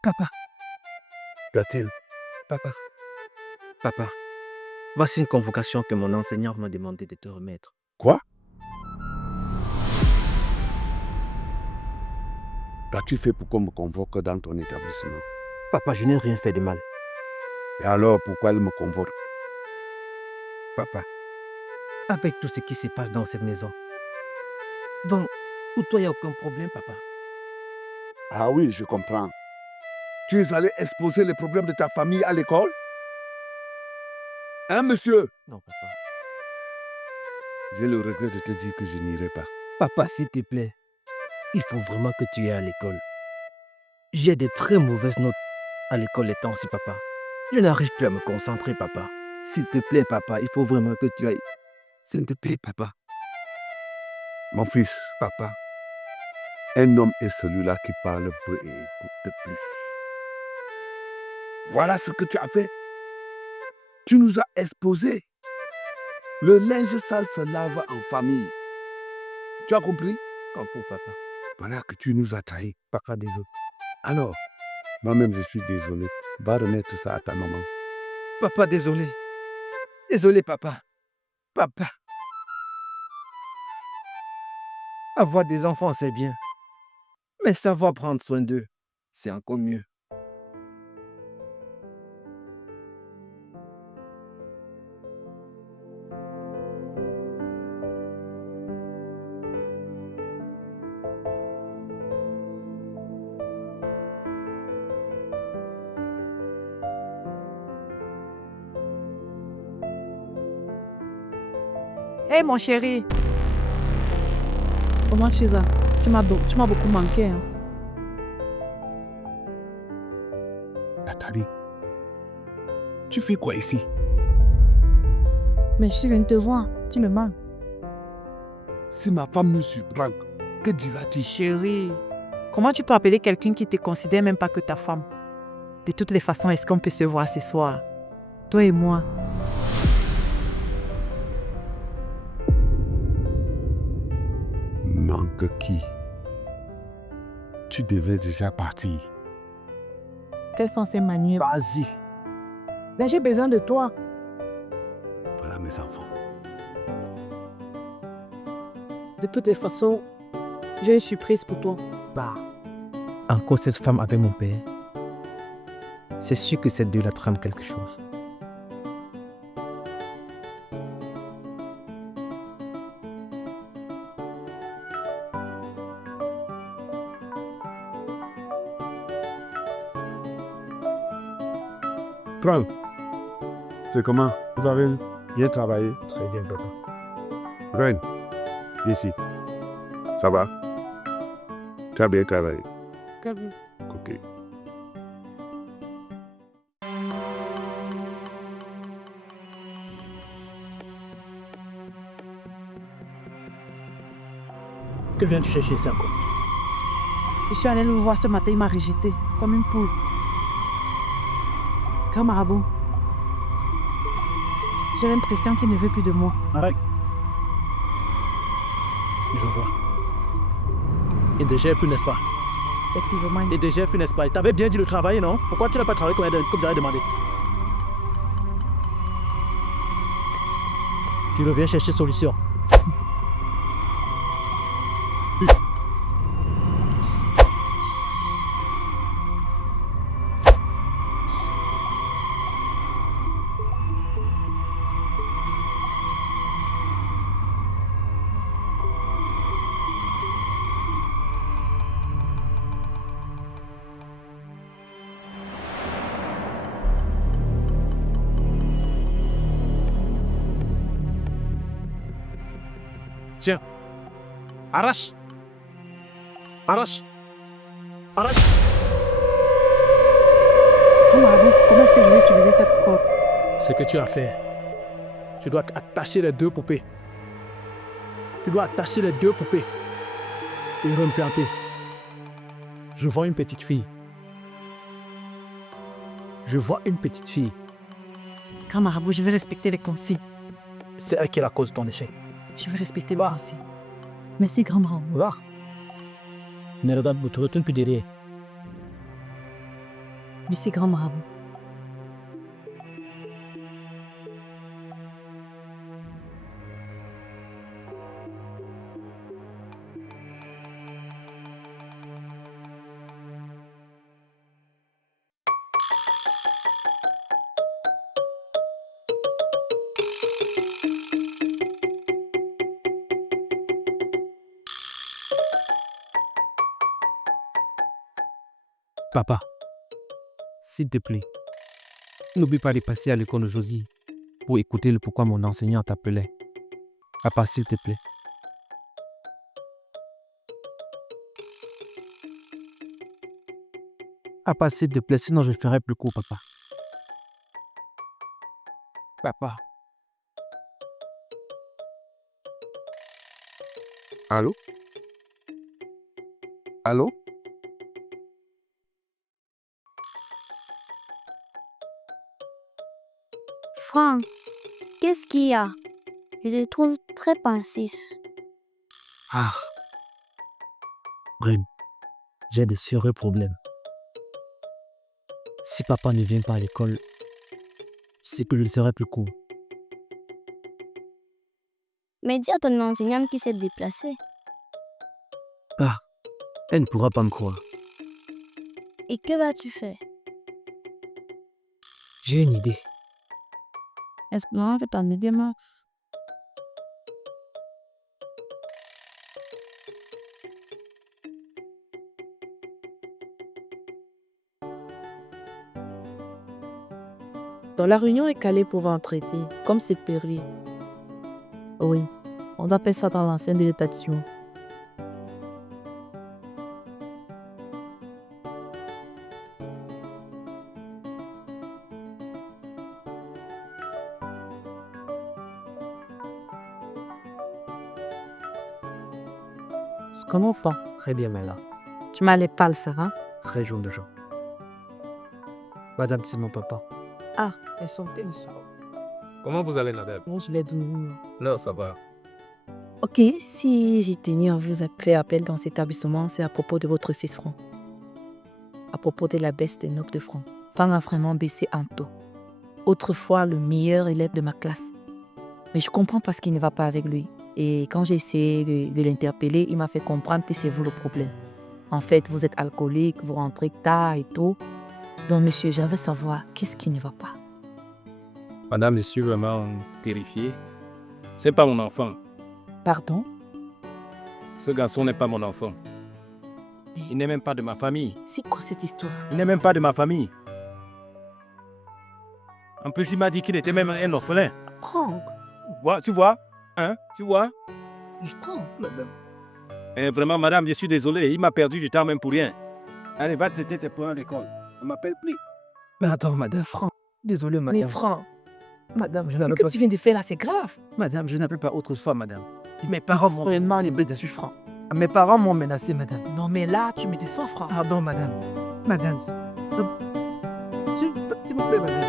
Papa, Qu'a-t-il? papa, voici une convocation que mon enseignant m'a demandé de te remettre. Quoi? Qu'as-tu fait pour qu'on me convoque dans ton établissement? Papa, je n'ai rien fait de mal. Et alors, pourquoi elle me convoque? Papa, avec tout ce qui se passe dans cette maison. Donc, pour toi, il n'y a aucun problème, papa. Ah oui, je comprends. Tu es allé exposer les problèmes de ta famille à l'école? Hein, monsieur? Non, papa. J'ai le regret de te dire que je n'irai pas. Papa, s'il te plaît, il faut vraiment que tu ailles à l'école. J'ai de très mauvaises notes à l'école les temps-ci, papa. Je n'arrive plus à me concentrer, papa. S'il te plaît, papa, il faut vraiment que tu ailles. S'il te plaît, papa. Mon fils, Papa, un homme est celui-là qui parle peu et écoute plus. Voilà ce que tu as fait. Tu nous as exposés. Le linge sale se lave en famille. Tu as compris? compris, papa. Voilà que tu nous as trahis. Papa, désolé. Alors, moi-même je suis désolé. Va remettre ça à ta maman. Papa, désolé. Désolé, papa. Papa. Avoir des enfants, c'est bien. Mais savoir prendre soin d'eux, c'est encore mieux. Hé, mon chéri. Comment tu vas? Tu m'as beaucoup manqué. Hein. Nathalie, tu fais quoi ici? Mais je suis venue te voir. Tu me manques. Si ma femme me surprend, que diras-tu? Chéri, comment tu peux appeler quelqu'un qui ne te considère même pas que ta femme? De toutes les façons, est-ce qu'on peut se voir ce soir? Toi et moi. manques qui? Tu devais déjà partir. Quelles sont ces manières? Vas-y. Mais j'ai besoin de toi. Voilà mes enfants. De toutes les façons, j'ai une surprise pour toi. Bah, encore cette femme avec mon père. C'est sûr que ces deux-là trament quelque chose. Franck, c'est comment? Vous avez bien travaillé? Très bien, papa. Reine, ici. Ça va? Tu as bien travaillé? Ok. Que viens-tu chercher ici encore? Je suis allée le voir ce matin, il m'a rejeté comme une poule. Grand marabout, j'ai l'impression qu'il ne veut plus de moi. Arrête. Je vois. Il dégère plus, n'est-ce pas? Effectivement, Il dégère plus, n'est-ce pas? Il t'avait bien dit de travailler, non? Pourquoi tu n'as pas travaillé comme j'avais demandé? Tu reviens chercher solution. Tiens. Arrache. Arrache. Arrache. Grand marabout, comment est-ce que je vais utiliser cette corde? Ce que tu as fait, tu dois attacher les deux poupées. Tu dois attacher les deux poupées et replanter. Je vois une petite fille. Je vois une petite fille. Grand marabout, je vais respecter les consignes. C'est elle qui est la cause de ton échec. Je vais respecter les consignes. merci grand marabout. Va. Mais regarde, ne te retourne plus derrière. Merci grand marabout. Papa, s'il te plaît, n'oublie pas de passer à l'école aujourd'hui pour écouter le pourquoi mon enseignant t'appelait. Papa, s'il te plaît. Papa, s'il te plaît, sinon je ferai plus court, papa. Papa. Allô? Allô? Franck, qu'est-ce qu'il y a? Je te trouve très pensif. Ah. Reine, j'ai de sérieux problèmes. Si papa ne vient pas à l'école, c'est que je ne serai plus court. Mais dis à ton enseignante qui s'est déplacée. Ah, elle ne pourra pas me croire. Et que vas-tu faire? J'ai une idée. Espérons que ton idée marche. Donc la réunion est calée pour vendredi, comme c'est période. Oui, on appelle ça dans l'ancienne dilatation. Ce qu'on en fait. Très bien, Mela. Tu m'as les pâles, Sarah. Très jaune de gens. Madame, c'est mon papa. Ah, elles sont telles. Comment vous allez, Nadeb? Moi, je l'ai donné. Non, ça va. Ok, si j'ai tenu à vous faire appel dans cet établissement, c'est à propos de votre fils Franck. À propos de la baisse des notes de Franck. Franck a vraiment baissé en taux. Autrefois, le meilleur élève de ma classe. Mais je comprends pas ce qui ne va pas avec lui. Et quand j'ai essayé de l'interpeller, il m'a fait comprendre que c'est vous le problème. En fait, vous êtes alcoolique, vous rentrez tard et tout. Donc, monsieur, j'aimerais savoir qu'est-ce qui ne va pas. Madame, je suis vraiment terrifié. C'est pas mon enfant. Pardon? Ce garçon n'est pas mon enfant. Il n'est même pas de ma famille. C'est quoi cette histoire? Il n'est même pas de ma famille. En plus, il m'a dit qu'il était même un orphelin. Franck, Tu vois? Hein? Tu vois? Franck. Et vraiment, madame, je suis désolé. Il m'a perdu du temps même pour rien. Allez, va traiter tes points à l'école. On m'appelle plus. Mais attends, madame, Franck. Désolé, madame. Mais Franck, Madame, je ce n'avais que pas... tu viens de faire là, c'est grave. Madame, je n'appelle pas autrefois, madame. Mes parents m'ont vraiment livré de Franck. Mes parents m'ont menacé, madame. Non, mais là, tu me descends, Franck. Pardon, madame. Madame. S'il vous plaît, madame.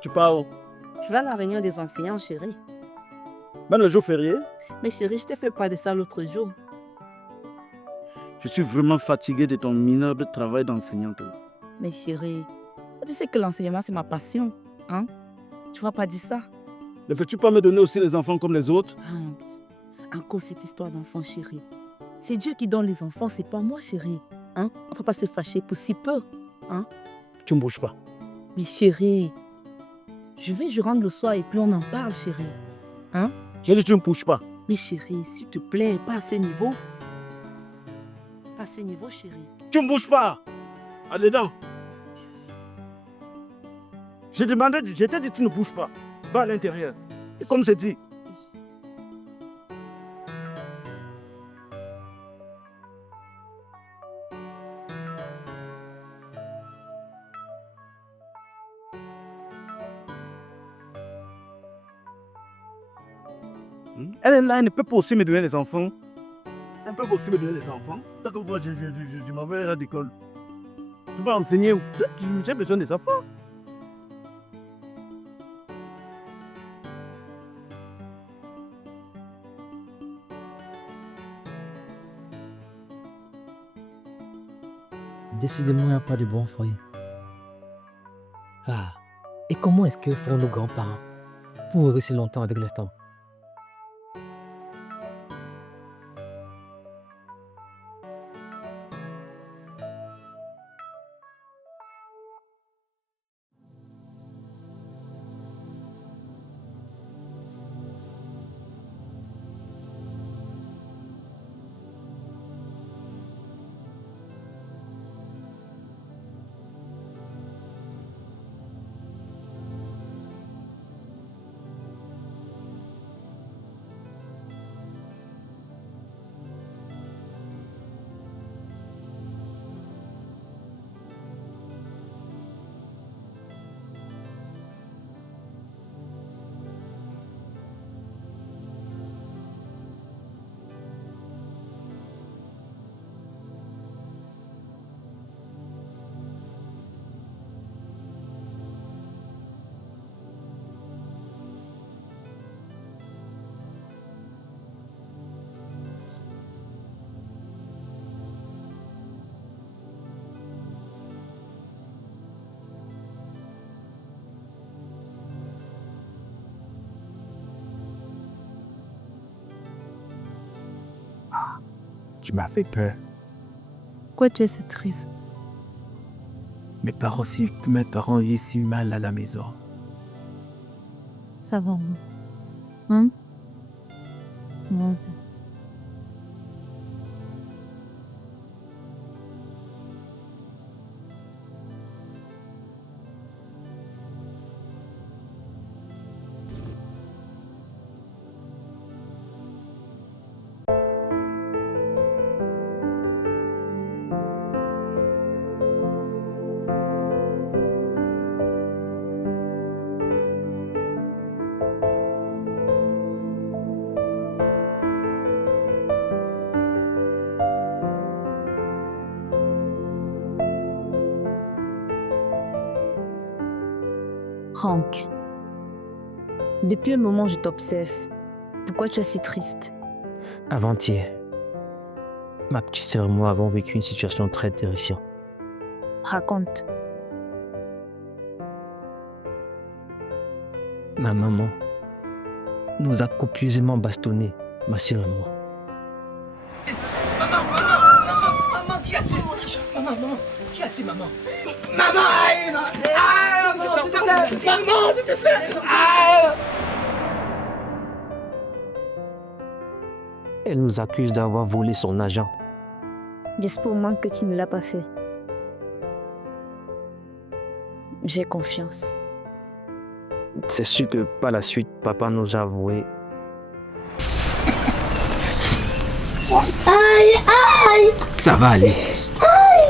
Tu pars où? Je vais à la réunion des enseignants, chérie. Même le jour férié? Mais chérie, je t'ai fait pas de ça l'autre jour. Je suis vraiment fatigué de ton minable travail d'enseignante. Mais chérie, tu sais que l'enseignement, c'est ma passion. Hein? Tu vas pas dire ça? Ne veux-tu pas me donner aussi les enfants comme les autres? Encore cette histoire d'enfant, chérie. C'est Dieu qui donne les enfants, c'est pas moi, chérie. Hein? On ne peut pas se fâcher pour si peu. Hein? Tu ne bouges pas. Mais chérie, je rentre le soir et puis on en parle, chérie. Hein? J'ai dit tu ne bouges pas. Mais chérie, s'il te plaît, pas à ce niveau. Pas à ce niveau, chérie. Tu ne bouges pas. Allez, dedans. J'ai demandé, je t'ai dit tu ne bouges pas. Va à l'intérieur. Et comme j'ai dit, elle est là, elle ne peut pas aussi me donner les enfants. Elle peut pas aussi me donner les enfants. D'accord, moi, je m'en vais à l'école. Tu vas enseigner. J'ai besoin des enfants. Décidément, il n'y a pas de bon foyer. Ah, et comment est-ce que font nos grands-parents pour rester longtemps avec leur temps? Tu m'as fait peur. Pourquoi tu es si triste? Mes parents y si mal à la maison. Ça va. Hein? Vas-y. Franck, depuis un moment je t'observe. Pourquoi tu es si triste? Avant-hier, ma petite sœur et moi avons vécu une situation très terrifiante. Raconte. Ma maman nous a copieusement bastonné, ma sœur et moi. Maman, qui a-t-il mon argent? Maman, qui a-t-il, maman? Maman, aïe, maman, s'il te plaît, maman, s'il te plaît. Elle nous accuse d'avoir volé son argent. J'espère au moins que tu ne l'as pas fait. J'ai confiance. C'est sûr que par la suite, papa nous a avoué. Aïe, aïe, Ça va aller,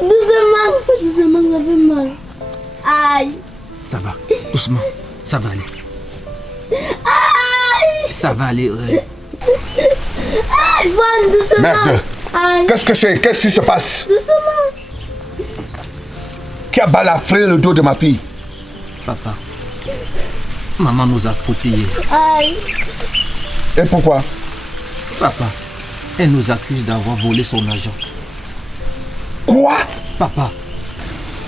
doucement, doucement, ça fait mal. Aïe, ça va, doucement, ça va aller. Ça va aller. aïe, Van, doucement. Merde! Aïe, Qu'est-ce que c'est? Qu'est-ce qui se passe? doucement. Qui a balafré le dos de ma fille? Papa, maman nous a foutu hier. Aïe, Et pourquoi? Papa, elle nous accuse d'avoir volé son argent. Quoi? Papa,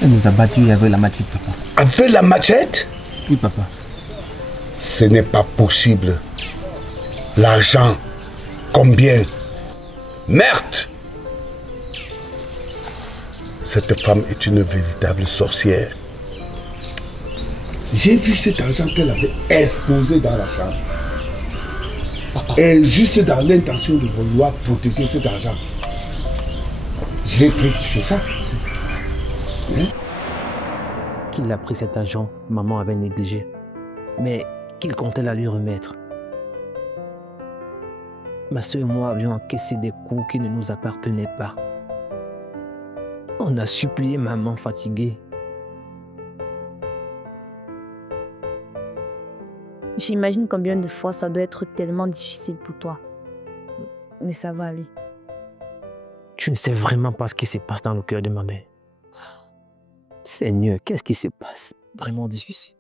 elle nous a battus avec la machette, papa. Avec la machette? Oui, papa. Ce n'est pas possible. L'argent, combien? Merde! Cette femme est une véritable sorcière. J'ai vu cet argent qu'elle avait exposé dans la chambre. Et juste dans l'intention de vouloir protéger cet argent. J'ai pris, c'est ça. Qu'il a pris cet argent, maman avait négligé. Mais qu'il comptait la lui remettre. Ma soeur et moi avions encaissé des coups qui ne nous appartenaient pas. On a supplié maman fatiguée. J'imagine combien de fois ça doit être tellement difficile pour toi. Mais ça va aller. Tu ne sais vraiment pas ce qui se passe dans le cœur de ma mère. Seigneur, qu'est-ce qui se passe? Vraiment difficile.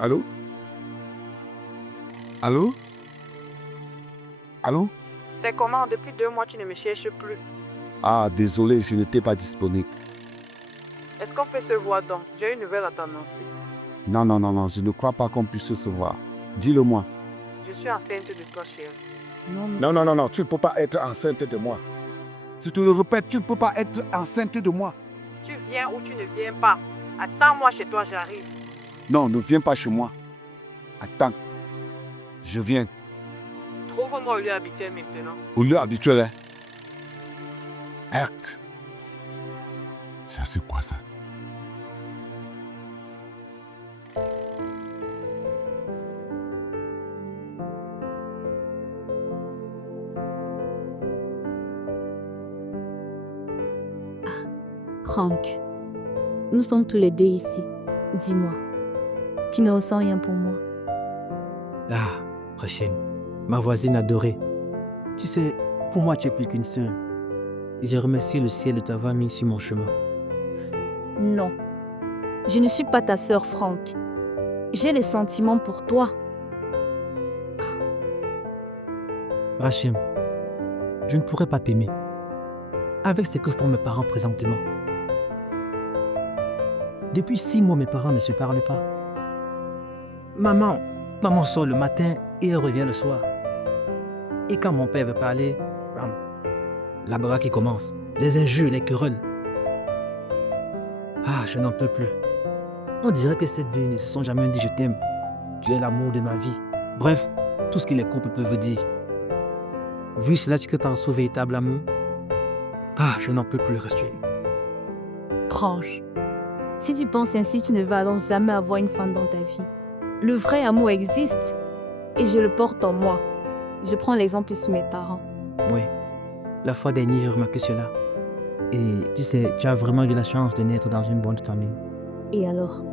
Allô? Allô? Allô? C'est comment? Depuis 2 mois, tu ne me cherches plus. Ah, désolé, je n'étais pas disponible. Est-ce qu'on peut se voir donc? J'ai une nouvelle à t'annoncer. Non, non, non, non, je ne crois pas qu'on puisse se voir. Dis-le-moi. Je suis enceinte de toi, chérie. Non, non, non, non, tu ne peux pas être enceinte de moi. Je te le répète, tu ne peux pas être enceinte de moi. Tu viens ou tu ne viens pas. Attends-moi chez toi, j'arrive. Non, ne viens pas chez moi. Attends. Je viens. Trouve-moi au lieu habituel maintenant. Au lieu habituel, hein? Acte. Ça, c'est quoi ça? Franck, nous sommes tous les deux ici. Dis-moi, tu ne ressens rien pour moi? Ah, Rachel, ma voisine adorée. Tu sais, pour moi, tu es plus qu'une sœur. Et je remercie le ciel de t'avoir mis sur mon chemin. Non, je ne suis pas ta sœur, Franck. J'ai les sentiments pour toi. Rachel, je ne pourrais pas t'aimer. Avec ce que font mes parents présentement. Depuis 6 mois, mes parents ne se parlent pas. Maman sort le matin et elle revient le soir. Et quand mon père veut parler, bam, la baraque qui commence. Les injures, les querelles. Ah, je n'en peux plus. On dirait que cette vie ne se sont jamais dit je t'aime. Tu es l'amour de ma vie. Bref, tout ce que les couples peuvent dire. Vu cela, tu que t'en sauves véritable amour. Ah, je n'en peux plus rester. Franche, si tu penses ainsi, tu ne vas alors jamais avoir une femme dans ta vie. Le vrai amour existe et je le porte en moi. Je prends l'exemple sur mes parents. Oui, la fois dernière, j'ai remarqué cela. Et tu sais, tu as vraiment eu la chance de naître dans une bonne famille. Et alors?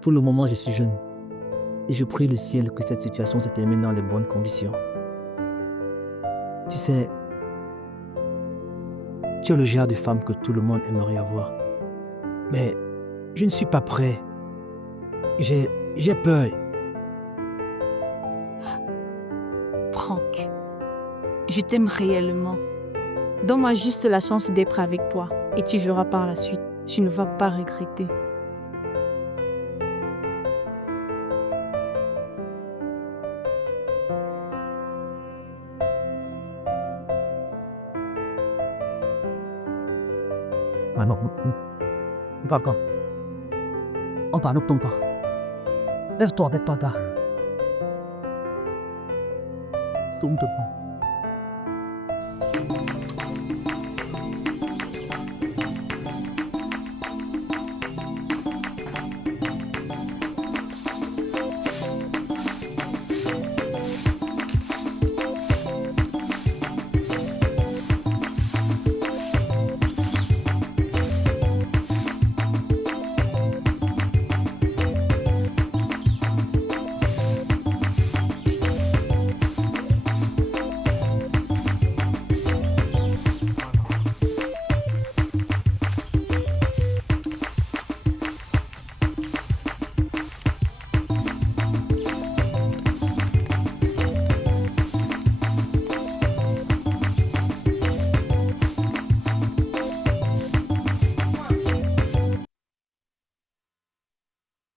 Pour le moment, je suis jeune. Et je prie le ciel que cette situation se termine dans les bonnes conditions. Tu sais, tu es le genre de femme que tout le monde aimerait avoir. Mais je ne suis pas prêt. J'ai peur. Franck, je t'aime réellement. Donne-moi juste la chance d'être avec toi et tu verras par la suite. Tu ne vas pas regretter. Ah non, on parle quand? On parle pas. Lève-toi, bête pas tard. Tombe de bon.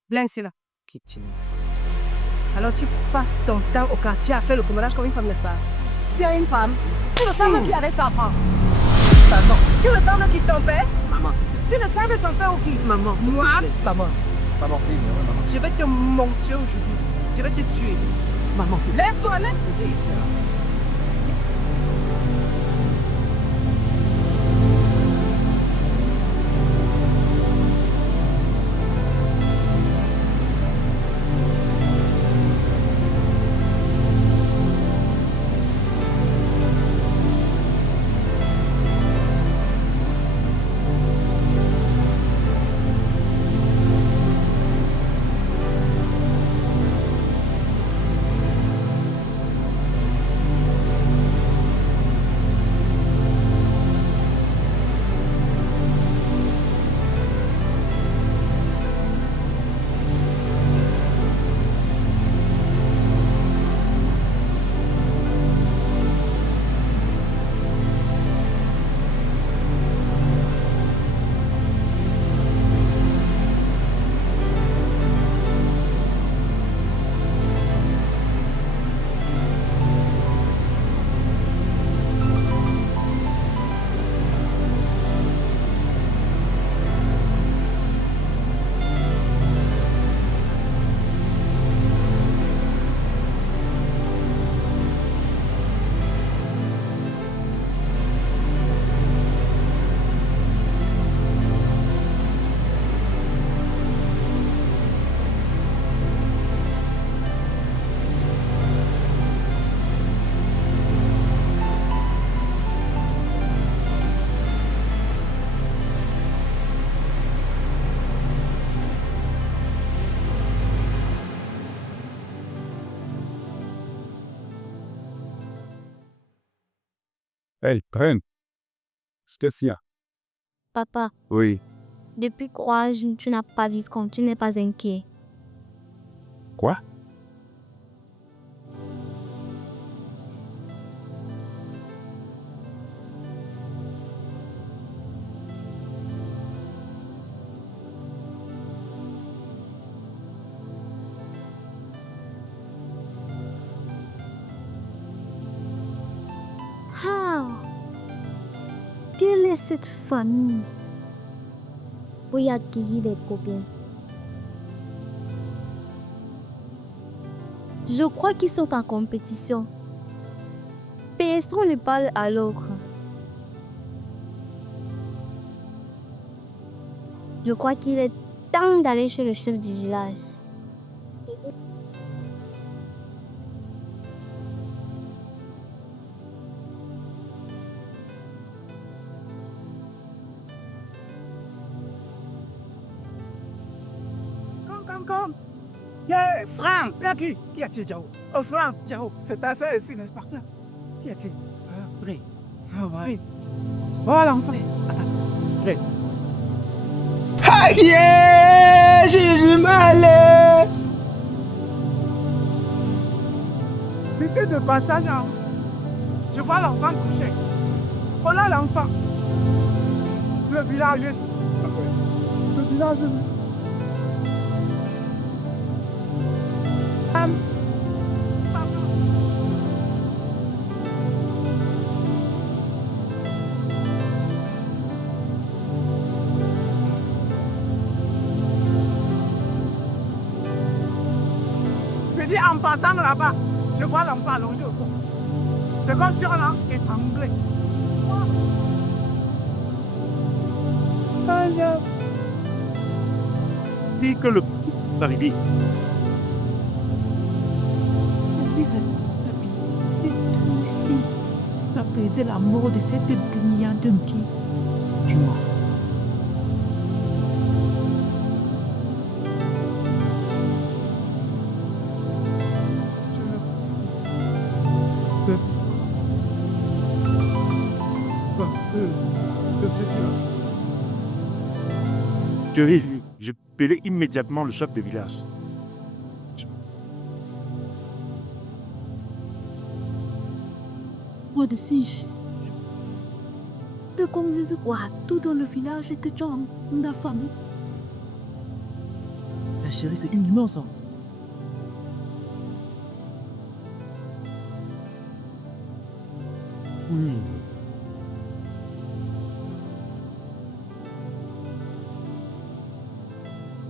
Blaine, c'est là. Kitty. Alors tu passes ton temps au quartier à faire le commandage comme une femme, n'est-ce pas? Tu es une femme. Tu le sembles qui avait sa femme. Pardon. Tu le sembles qui ton père? Maman, Tu le sembles ton père ou qui? maman, s'il te Moi? plaît. Maman, fais maman. Je vais te montrer aujourd'hui. Je vais te tuer. Maman, s'il te plaît. Lève-toi, lève-toi. Hey, reine. Stécia. Papa, Oui. depuis quoi tu n'as pas vu quand tu n'es pas inquiet? Quoi? Ah, quelle est cette famille? Oui, acquérir des copains. Je crois qu'ils sont en compétition. Personne ne parle à l'autre. Je crois qu'il est temps d'aller chez le chef du village. Come. Yeah, Franck, il y a qui? Qui a-t-il, Jao? Oh, Franck, Jao, c'est ta soeur ici, n'est-ce pas? Qui a-t-il? Oui. Ah, oui. Voilà, l'enfant. Oui. Aïe, j'ai du mal. C'était de passage, hein. Je vois l'enfant couché. Oh là, l'enfant. Le village est... Le village est... Je dis en passant là-bas, je vois l'enfant allongé au sol. C'est comme si on l'a étranglé. Dis que le est arrivé. C'est tout ici. Apaiser la mort de cette brillante qui tu m'as. Je paierai immédiatement le chef de village. Roi de Sige. Que qu'on dise quoi tout dans le village et que tu as une famille. La chérie, c'est uniquement ça. Oui.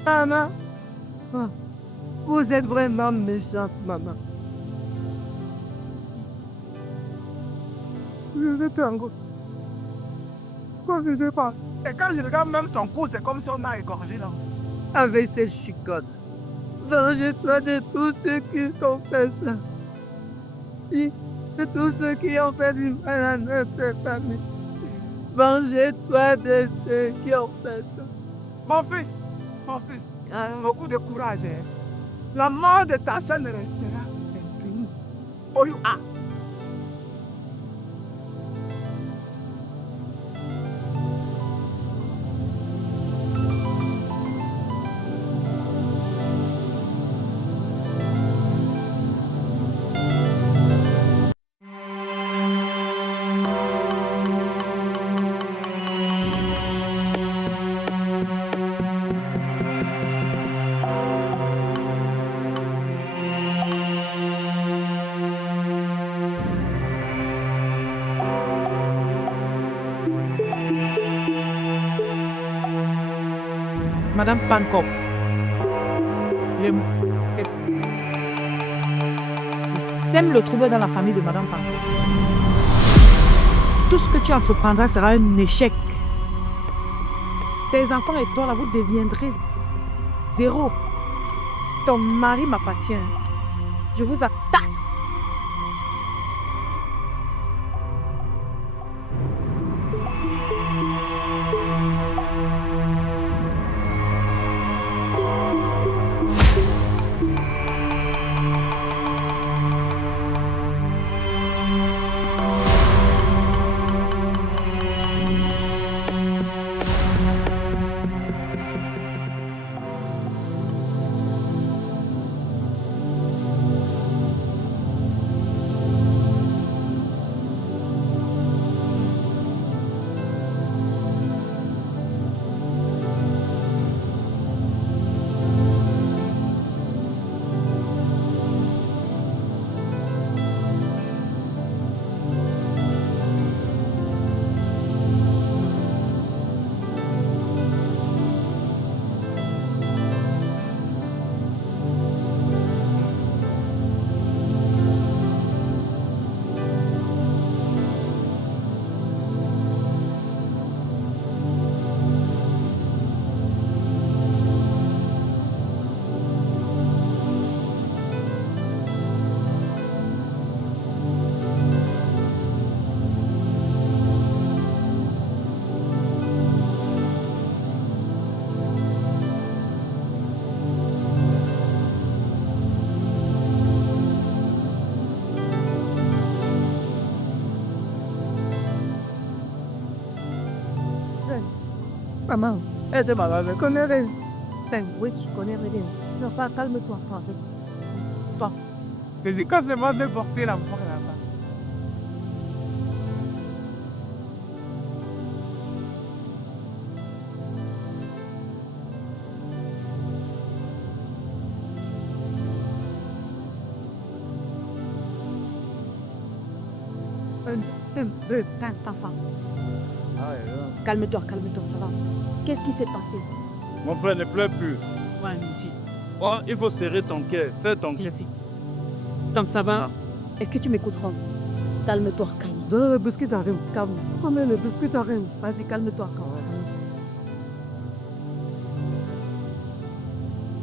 Maman, vous êtes vraiment méchante, maman. Je sais tango. Je ne sais pas. Et quand je regarde même son cou, c'est comme si on a égorgé l'enfant. Avec cette chicotte, venge-toi de tous ceux qui t'ont fait ça. Et de tous ceux qui ont fait du mal à notre famille. Venge-toi de ceux qui ont fait ça. Mon fils, beaucoup de courage. Hein. La mort de ta soeur ne restera impunie. Oyua. Madame Pancop. Je sème le trouble dans la famille de Madame Pancop. Tout ce que tu entreprendras sera un échec. Tes enfants et toi, là, vous deviendrez zéro. Ton mari m'appartient. Je vous attache. Maman, elle était malade, elle connaît rien. Oui, tu connais rien. Ça va, calme-toi, français. Toi. Je dis quand c'est moi de porter la voix là-bas. Calme-toi, calme-toi, ça va. Qu'est-ce qui s'est passé? Mon frère ne pleure plus. Ouais, Niti. Oh, il faut serrer ton cœur. Serre ton cœur. Ici. Donc ça va. Est-ce que tu m'écoutes, Ron? Calme-toi, calme. Donne le biscuit à Rim. Calme. Prenez le biscuit à Rim. Vas-y, calme-toi, calme.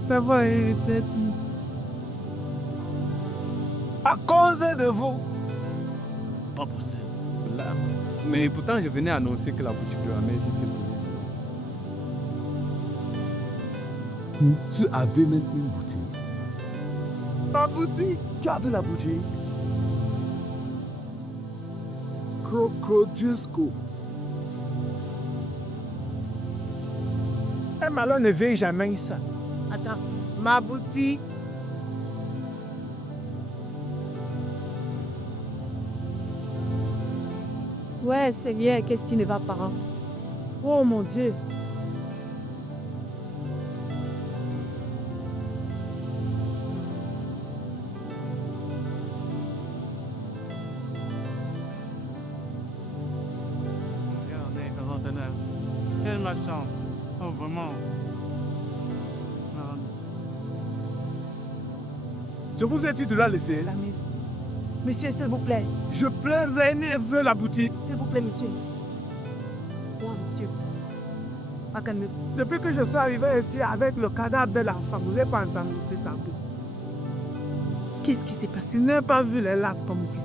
Ça va, peut-être. À cause de vous. Pas possible. Là. Mais pourtant, je venais annoncer que la boutique de la mère ici s'est brûlée. Tu avais même une boutique. Ta boutique. Tu avais la boutique. Crocodusco. Un malheur ne vient jamais ça. Attends. Ma boutique. Ouais, Seigneur, qu'est-ce qui ne va pas? Hein? Oh mon Dieu. Quelle malchance. Oh, vraiment. Je vous ai dit de la laisser. La maison. Monsieur, s'il vous plaît. Je pleure, elle veut la boutique. S'il vous plaît, monsieur. Oh mon Dieu. Ah, calme. Depuis que je suis arrivé ici avec le cadavre de l'enfant, vous n'avez pas entendu ça. Qu'est-ce qui s'est passé? Je n'ai pas vu les lacs comme fils.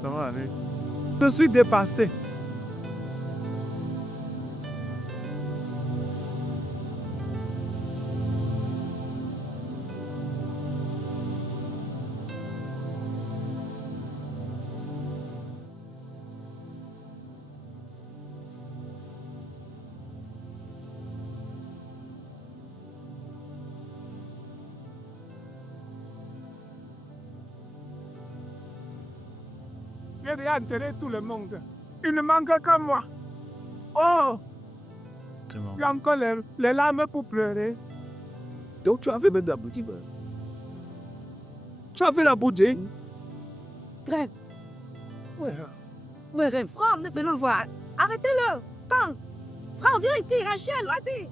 Ça va aller. Je suis dépassé. J'ai déjà enterré tout le monde. Il ne manque que moi. Oh! Il y a encore les larmes pour pleurer. Donc tu avais même la boutique. Tu as fait la boutique? Rêve. Ouais, Rêve. Franck, ne venez le voir. Arrêtez-le. Franck. Franck, viens ici, Rachel, vas-y.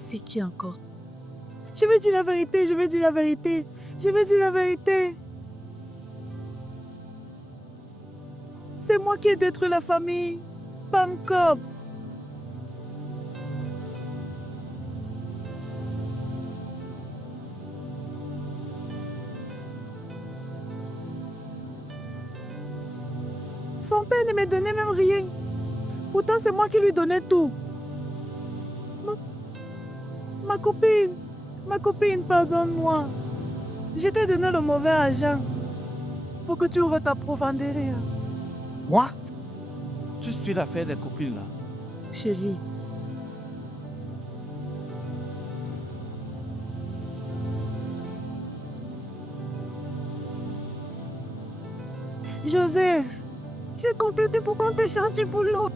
C'est qui encore? Je veux dire la vérité, je veux dire la vérité. Je veux dire la vérité. C'est moi qui ai détruit la famille. Pam Cobb. Son père ne me donnait même rien. Pourtant, c'est moi qui lui donnais tout. Ma copine, pardonne-moi. Je t'ai donné le mauvais argent pour que tu ouvres ta profanderie. Moi? Tu suis l'affaire des copines là. Chérie, Joseph, j'ai compris pourquoi on te cherche du boulot.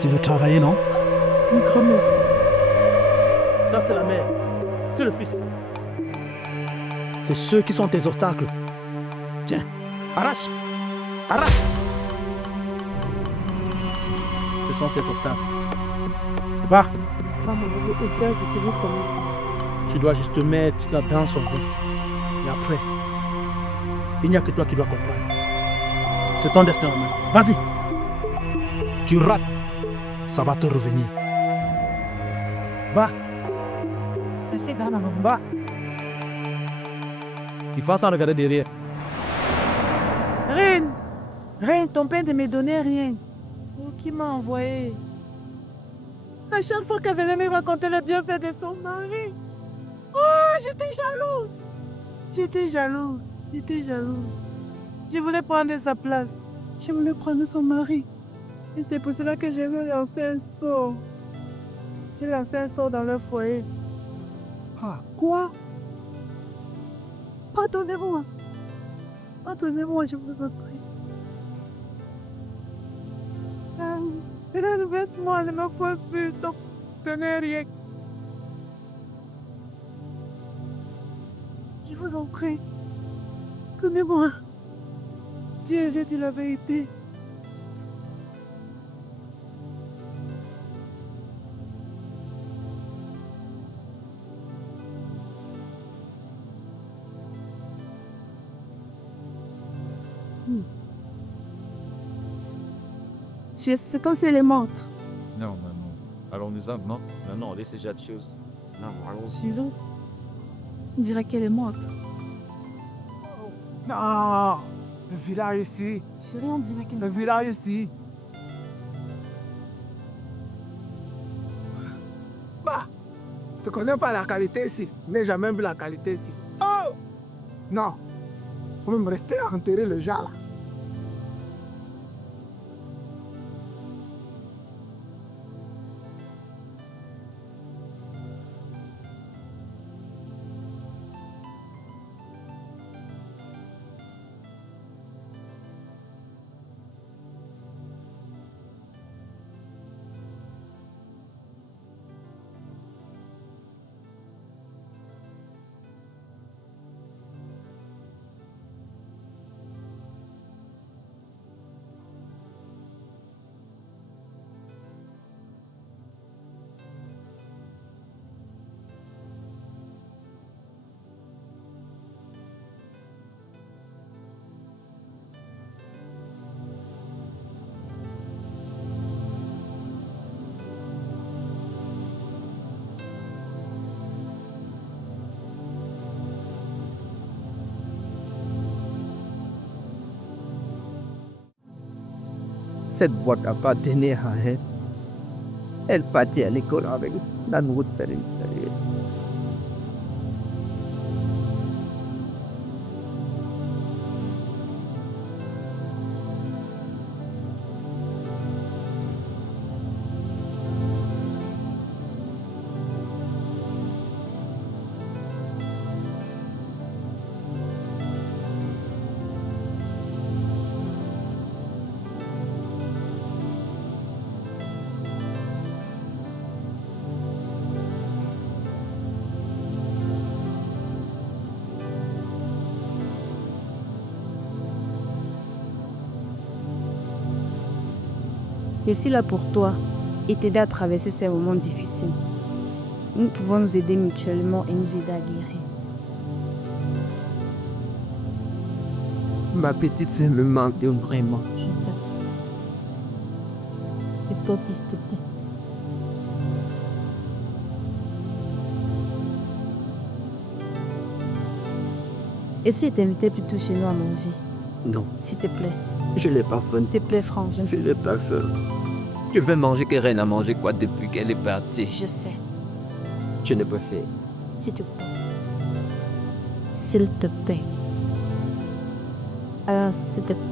Tu veux travailler, non? Micro-nous. Ça, c'est la mère. C'est le fils. C'est ceux qui sont tes obstacles. Tiens, arrache. Arrache. Ce sont tes obstacles. Va. Va, mon bébé, et ça, j'utilise comment? Tu dois juste te mettre là dans son vie. Et après, il n'y a que toi qui dois comprendre. C'est ton destin en main. Vas-y. Tu rates, ça va te revenir. Va. Merci, maman. Va. Il faut s'en regarder derrière. Reine, ton père ne me donnait rien. Oh, qui m'a envoyé? À chaque fois qu'elle venait me raconter le bienfait de son mari. Oh, j'étais jalouse. Je voulais prendre sa place. Je voulais prendre son mari. Et c'est pour cela que j'ai lancé un sort. J'ai lancé un sort dans leur foyer. Ah, quoi? Pardonnez-moi, je vous en prie. Laisse-moi, ne me faut plus, donc donnez rien. Je vous en prie, donnez-moi. Dieu, j'ai dit la vérité. C'est comme si elle est morte. Non, non. Allons-nous-en, non? Non, laissez déjà de choses. Non, allons-y. Suivant. On dirait qu'elle est morte. Non, le village ici. Chérie, on dirait qu'elle Le village ici. Bah, je connais pas la qualité ici. Je n'ai jamais vu la qualité ici. Oh! Non. Faut même rester à enterrer le jar là. Cette boîte appartenait à elle. Elle partit à l'école avec la note Salim. Je suis là pour toi et t'aider à traverser ces moments difficiles. Nous pouvons nous aider mutuellement et nous aider à guérir. Ma petite sœur me manque vraiment. Je sais. Et toi, s'il te plaît. Et si je t'invitais plutôt chez nous à manger? Non, S'il te plaît. je n'ai pas faim. S'il te plaît, Franck. Je n'ai pas faim. Je vais manger Keren a mangé quoi depuis qu'elle est partie. Je sais. Je ne peux faire. S'il te plaît. S'il te plaît. Alors, s'il te plaît.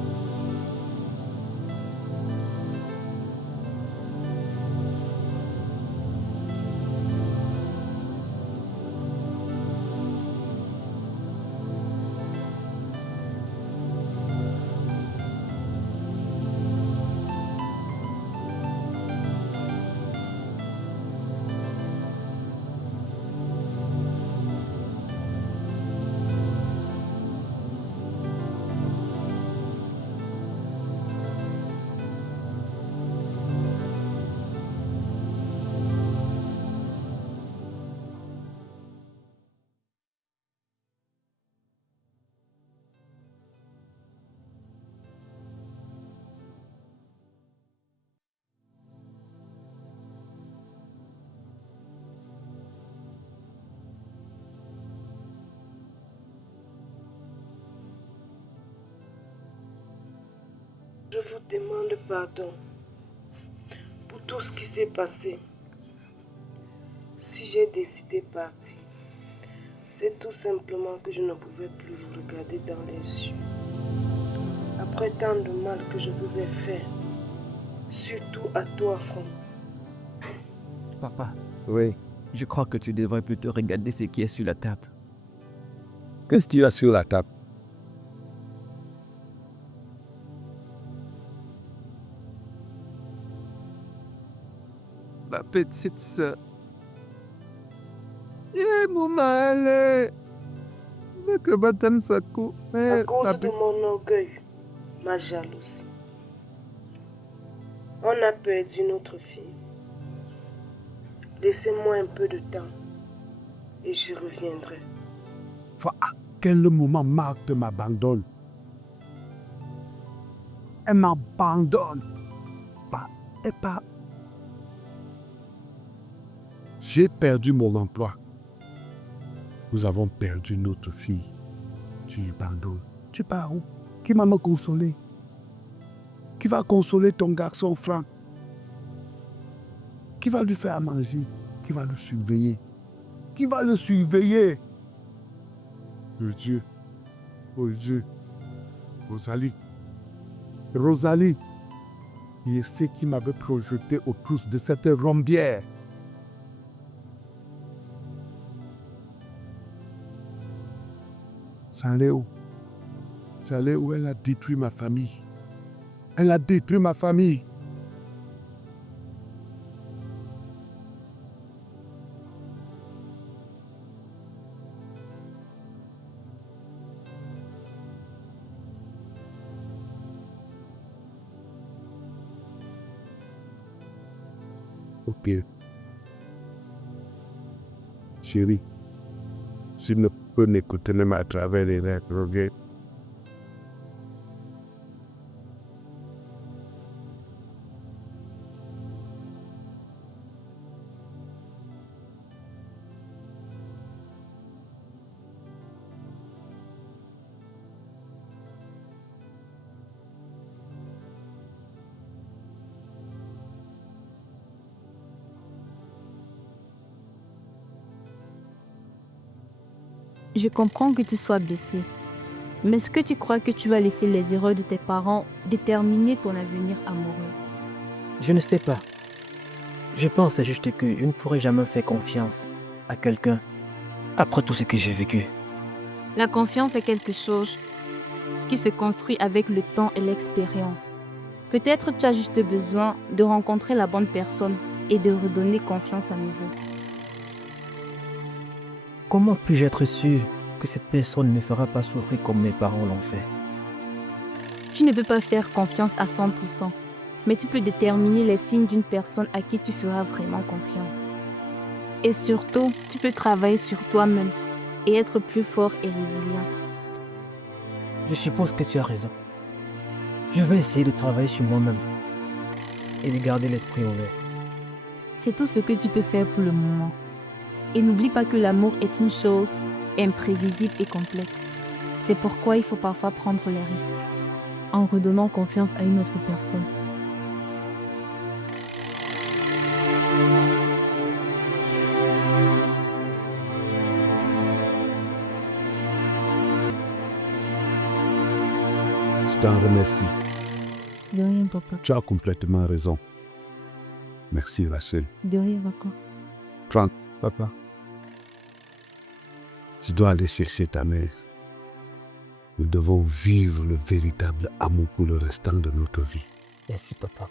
Je vous demande pardon pour tout ce qui s'est passé. Si j'ai décidé de partir, c'est tout simplement que je ne pouvais plus vous regarder dans les yeux. Après tant de mal que je vous ai fait, surtout à toi, Franck. Papa, Oui. je crois que tu devrais plutôt regarder ce qui est sur la table. Qu'est-ce qu'il y a sur la table? Ma petite sœur. Mon mal. Mais que Batam Sako. À cause de mon orgueil, ma jalousie, on a perdu notre fille. Laissez-moi un peu de temps et je reviendrai. À quel moment Marthe m'abandonne? Elle m'abandonne. Pas. J'ai perdu mon emploi. Nous avons perdu notre fille. Tu abandonnes. Tu pars où? Qui va me consoler? Qui va consoler ton garçon Franck? Qui va lui faire à manger? Qui va le surveiller? Qui va le surveiller? Oh Dieu. Oh Dieu. Rosalie. Rosalie. Il est ce qui m'avait projeté aux trousses de cette rombière. Ça allait où? Ça allait où? Elle a détruit ma famille. Elle a détruit ma famille. Au pire. Chérie, s'il ne peut n'écouter même à travers les lèvres, reviens. Je comprends que tu sois blessé. Mais est-ce que tu crois que tu vas laisser les erreurs de tes parents déterminer ton avenir amoureux? Je ne sais pas. Je pense juste que je ne pourrai jamais faire confiance à quelqu'un après tout ce que j'ai vécu. La confiance est quelque chose qui se construit avec le temps et l'expérience. Peut-être tu as juste besoin de rencontrer la bonne personne et de redonner confiance à nouveau. Comment puis-je être sûr que cette personne ne fera pas souffrir comme mes parents l'ont fait? Tu ne peux pas faire confiance à 100%, mais tu peux déterminer les signes d'une personne à qui tu feras vraiment confiance. Et surtout, tu peux travailler sur toi-même et être plus fort et résilient. Je suppose que tu as raison. Je vais essayer de travailler sur moi-même et de garder l'esprit ouvert. C'est tout ce que tu peux faire pour le moment. Et n'oublie pas que l'amour est une chose imprévisible et complexe. C'est pourquoi il faut parfois prendre les risques en redonnant confiance à une autre personne. Je t'en remercie. De rien, papa. Tu as complètement raison. Merci, Rachel. De rien, papa. Prends, papa. Je dois aller chercher ta mère. Nous devons vivre le véritable amour pour le restant de notre vie. Merci, papa.